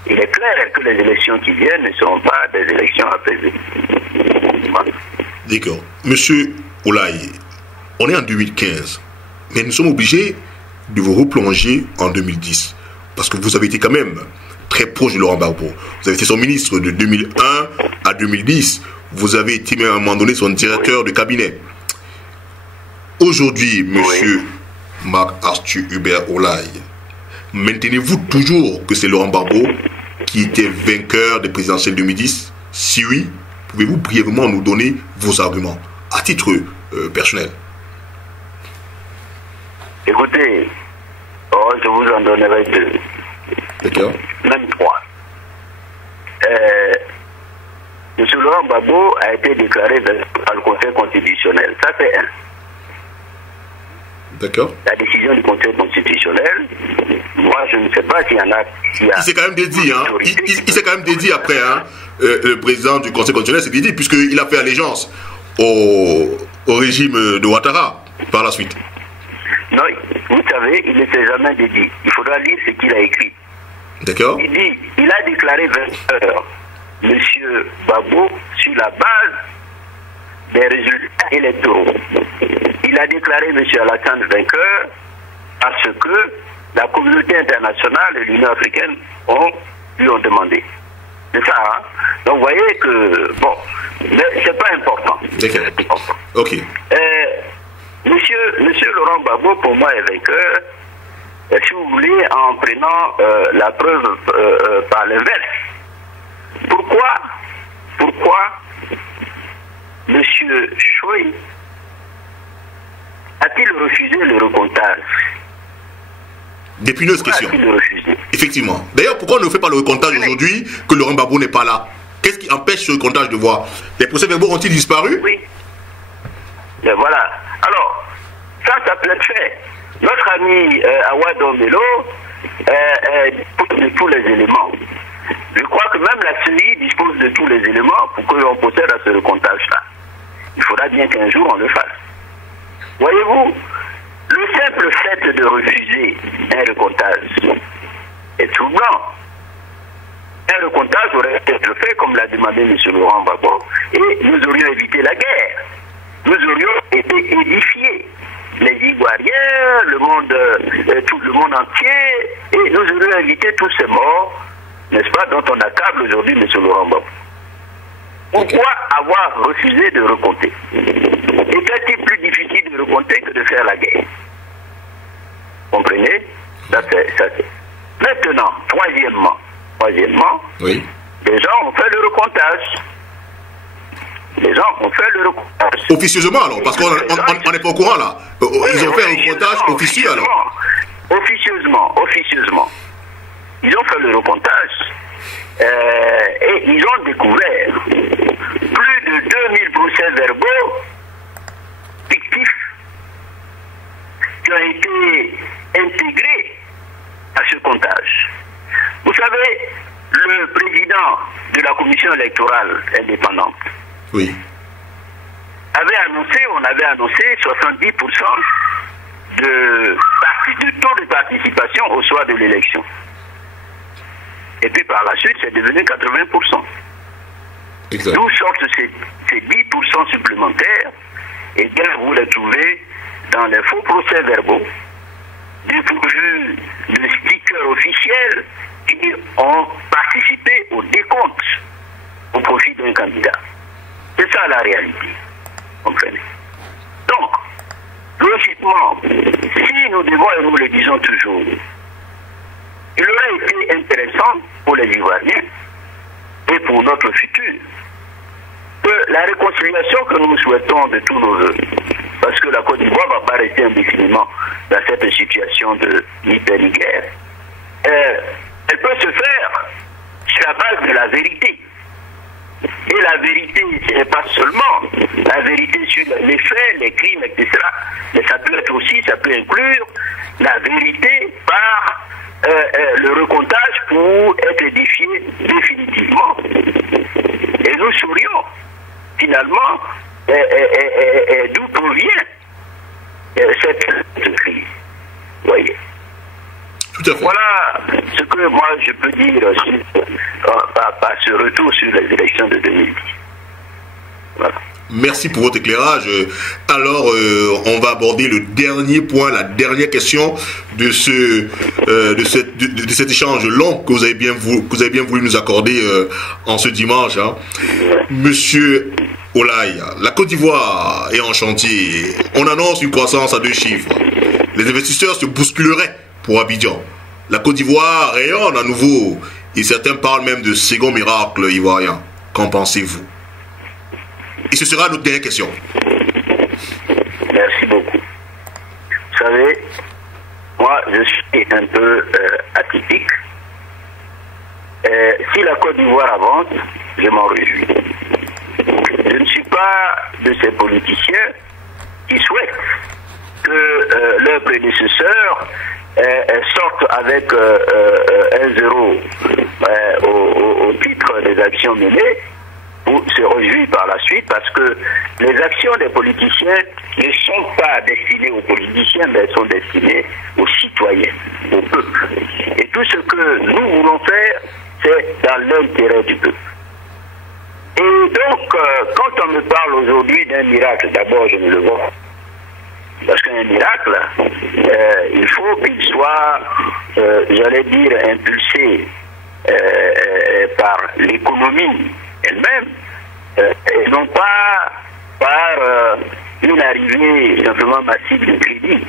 il est clair que les élections qui viennent ne seront pas des élections apaisées. Voilà. D'accord. Monsieur Oulaye, on est en 2015, mais nous sommes obligés de vous replonger en 2010, parce que vous avez été quand même très proche de Laurent Gbagbo. Vous avez été son ministre de 2001 à 2010. Vous avez été même à un moment donné son directeur de cabinet. Aujourd'hui, monsieur Marc-Arthur Hubert Oulaye, maintenez-vous toujours que c'est Laurent Gbagbo qui était vainqueur des présidentielles 2010? Si oui, pouvez-vous brièvement nous donner vos arguments à titre personnel? Écoutez, je vous en donnerai deux. D'accord. Même trois. M. Laurent Gbagbo a été déclaré par le Conseil constitutionnel. Ça, c'est un. D'accord. La décision du Conseil constitutionnel, moi, je ne sais pas s'il y en a... Il s'est quand même dédié, hein. Il s'est quand même dédié après, hein. Le président du Conseil constitutionnel s'est dédié, puisqu'il a fait allégeance au régime de Ouattara par la suite. Non, vous savez, il ne s'est jamais dédié. Il faudra lire ce qu'il a écrit. D'accord. Il dit, il a déclaré vainqueur M. Gbagbo sur la base des résultats électoraux. Il a déclaré M. Alassane vainqueur parce que la communauté internationale et l'Union africaine lui ont demandé. C'est ça, hein? Donc vous voyez que, bon, c'est pas important. D'accord. Ok. Monsieur Laurent Gbagbo, pour moi, est vainqueur, si vous voulez, en prenant la preuve par l'inverse. Pourquoi M. Choy a-t-il refusé le recomptage? D'épineuse question. A-t-il refusé? Effectivement. D'ailleurs, pourquoi on ne fait pas le recomptage aujourd'hui que Laurent Gbagbo n'est pas là? Qu'est-ce qui empêche ce recomptage de voir? Les procès-verbaux ont-ils disparu? Oui. Et voilà. Alors, ça peut être fait. Notre ami Awado Melo dispose de tous les éléments. Je crois que même la CEI dispose de tous les éléments pour que l'on procède à ce recomptage-là. Il faudra bien qu'un jour on le fasse. Voyez-vous, le simple fait de refuser un recomptage est troublant. Un recomptage aurait été fait comme l'a demandé M. Laurent Gbagbo et nous aurions évité la guerre. Nous aurions été édifiés. Les Ivoiriens, le monde, tout le monde entier, et nous aurions évité tous ces morts, n'est-ce pas, dont on accable aujourd'hui M. Laurent Gbagbo. Pourquoi avoir refusé de recompter? Était-il plus difficile de recompter que de faire la guerre? Comprenez? Ça c'est. Maintenant, troisièmement, oui. Les gens ont fait le recomptage. Les gens ont fait le recomptage. Officieusement alors, parce qu'on n'est pas au courant là. Ils ont fait un recomptage officieux alors. Officieusement. Ils ont fait le recomptage et ils ont découvert plus de 2000 procès-verbaux fictifs qui ont été intégrés à ce comptage. Vous savez, le président de la commission électorale indépendante on avait annoncé 70% de taux de participation au soir de l'élection. Et puis par la suite, c'est devenu 80%. D'où sortent ces 10% supplémentaires, et bien vous les trouvez dans les faux procès-verbaux, dépourvus de stickers officiels qui ont participé au décompte au profit d'un candidat. C'est ça la réalité. Comprenez? Donc, logiquement, si nous devons, et nous le disons toujours, il aurait été intéressant pour les Ivoiriens et pour notre futur que la réconciliation que nous souhaitons de tous nos voeux, parce que la Côte d'Ivoire ne va pas rester indéfiniment dans cette situation de hyper-guerre, elle peut se faire sur la base de la vérité. Et la vérité, ce n'est pas seulement la vérité sur les faits, les crimes, etc. Mais ça peut être aussi, ça peut inclure la vérité par le recomptage pour être édifié définitivement. Et nous saurions finalement d'où provient cette crise. Voyez. Tout à fait. Voilà ce que moi je peux dire par ce retour sur les élections de 2010. Voilà. Merci pour votre éclairage. Alors, on va aborder le dernier point, la dernière question de cet échange long que vous avez bien voulu nous accorder en ce dimanche. Hein. Monsieur Olaï, la Côte d'Ivoire est en chantier. On annonce une croissance à 2 chiffres. Les investisseurs se bousculeraient pour Abidjan. La Côte d'Ivoire rayonne à nouveau et certains parlent même de second miracle ivoirien. Qu'en pensez-vous? Et ce sera notre dernière question. Merci beaucoup. Vous savez, moi je suis un peu atypique. Si la Côte d'Ivoire avance, je m'en réjouis. Je ne suis pas de ces politiciens qui souhaitent que leurs prédécesseurs sortent avec 1-0 au titre des actions menées, ou se réjouir par la suite, parce que les actions des politiciens ne sont pas destinées aux politiciens, mais elles sont destinées aux citoyens, au peuple. Et tout ce que nous voulons faire, c'est dans l'intérêt du peuple. Et donc, quand on me parle aujourd'hui d'un miracle, d'abord je ne le vois. Parce qu'un miracle, il faut qu'il soit, j'allais dire, impulsé par l'économie elle-même, et non pas par une arrivée simplement massive de crédit.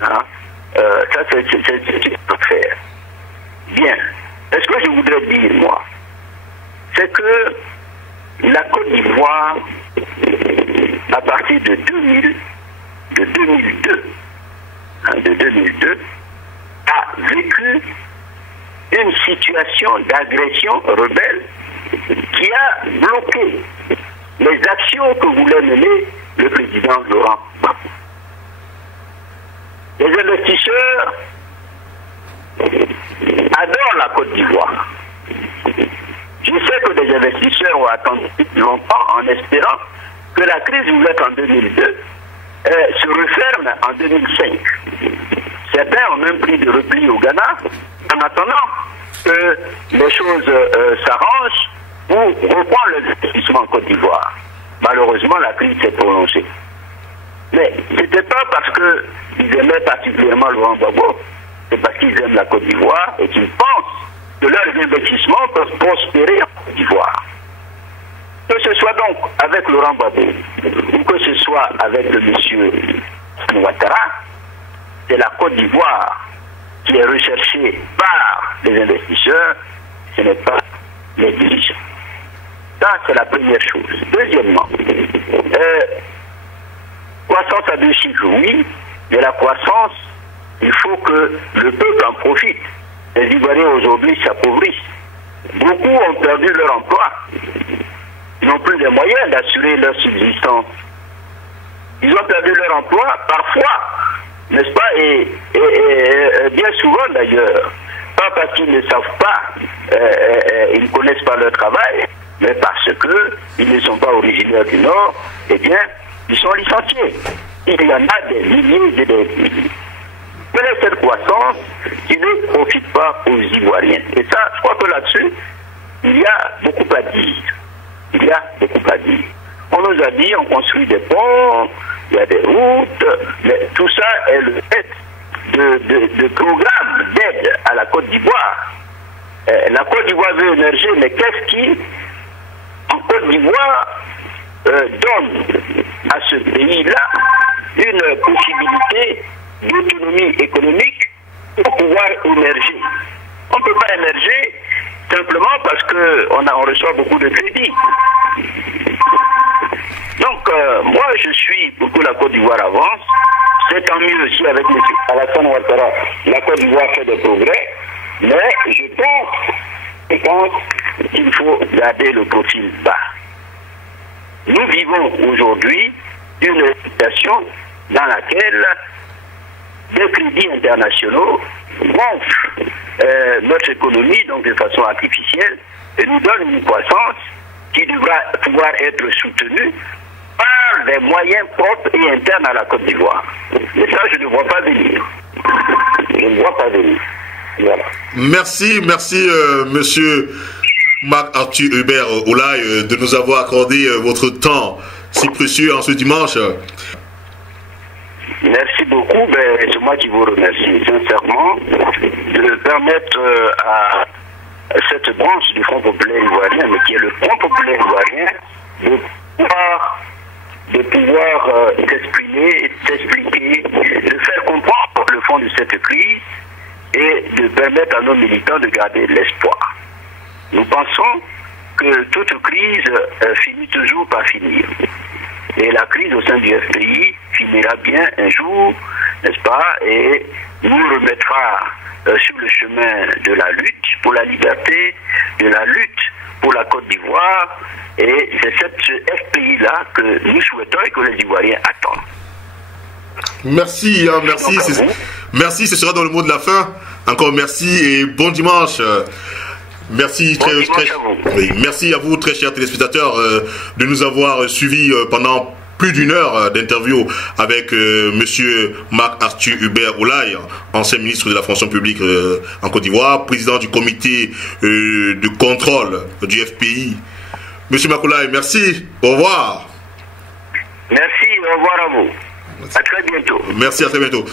Hein? Ça, c'est ce qu'il faut faire. Bien. Ce que je voudrais dire, moi, c'est que la Côte d'Ivoire, à partir de 2002, a vécu une situation d'agression rebelle qui a bloqué les actions que voulait mener le président Laurent Gbagbo. Les investisseurs adorent la Côte d'Ivoire. Je sais que des investisseurs ont attendu longtemps en espérant que la crise ouverte en 2002 se referme en 2005. Certains ont même pris de repli au Ghana en attendant que les choses s'arrangent pour reprendre les investissements en Côte d'Ivoire. Malheureusement, la crise s'est prolongée. Mais ce n'était pas parce qu'ils aimaient particulièrement Laurent Gbagbo, c'est parce qu'ils aiment la Côte d'Ivoire et qu'ils pensent que leurs investissements peuvent prospérer en Côte d'Ivoire. Que ce soit donc avec Laurent Gbagbo ou que ce soit avec le monsieur Ouattara, c'est la Côte d'Ivoire qui est recherchée par les investisseurs, ce n'est pas les dirigeants. Ça, c'est la première chose. Deuxièmement, croissance à 2 chiffres, oui, mais la croissance, il faut que le peuple en profite. Les Ivoiriens aujourd'hui s'appauvrissent. Beaucoup ont perdu leur emploi. Ils n'ont plus les moyens d'assurer leur subsistance. Ils ont perdu leur emploi, parfois n'est-ce pas, et bien souvent d'ailleurs, pas parce qu'ils ne savent pas, ils ne connaissent pas leur travail, mais parce qu'ils ne sont pas originaires du Nord, eh bien, ils sont licenciés. Il y en a des milliers et des milliers. Quelle est cette croissance qui ne profite pas aux Ivoiriens? Et ça, je crois que là-dessus, il y a beaucoup à dire. Il y a beaucoup à dire. On nous a dit, on construit des ponts, il y a des routes, mais tout ça est le fait de programmes d'aide à la Côte d'Ivoire. La Côte d'Ivoire veut émerger, mais qu'est-ce qui, en Côte d'Ivoire, donne à ce pays-là une possibilité d'autonomie économique pour pouvoir émerger? On ne peut pas émerger simplement parce qu'on reçoit beaucoup de crédits. Donc, moi, je suis pour que la Côte d'Ivoire avance. C'est tant mieux si avec M. Alassane Ouattara, la Côte d'Ivoire fait des progrès. Mais je pense qu'il faut garder le profil bas. Nous vivons aujourd'hui une situation dans laquelle des crédits internationaux gonflent notre économie donc de façon artificielle et nous donnent une croissance qui devra pouvoir être soutenue par des moyens propres et internes à la Côte d'Ivoire. Mais ça, je ne vois pas venir. Je ne vois pas venir. Voilà. Merci, monsieur Marc-Arthur Hubert Oulaye, de nous avoir accordé votre temps si précieux en ce dimanche. Merci beaucoup. C'est moi qui vous remercie sincèrement de permettre à cette branche du Front populaire ivoirien, mais qui est le Front populaire ivoirien, de pouvoir s'exprimer, s'expliquer, de faire comprendre le fond de cette crise et de permettre à nos militants de garder l'espoir. Nous pensons que toute crise finit toujours par finir. Et la crise au sein du FPI finira bien un jour, n'est-ce pas, et nous remettra sur le chemin de la lutte pour la liberté, de la lutte pour la Côte d'Ivoire. Et c'est ce FPI-là que nous souhaitons et que les Ivoiriens attendent. Merci, merci, ce sera dans le mot de la fin. Encore merci et bon dimanche. Merci, merci à vous, très chers téléspectateurs, de nous avoir suivis pendant plus d'une heure d'interview avec monsieur Marc-Arthur Hubert Oulaye, ancien ministre de la fonction publique en Côte d'Ivoire, président du comité de contrôle du FPI. Monsieur Marc-Oulaye, merci, au revoir. Merci, au revoir à vous. À très bientôt. Merci, à très bientôt.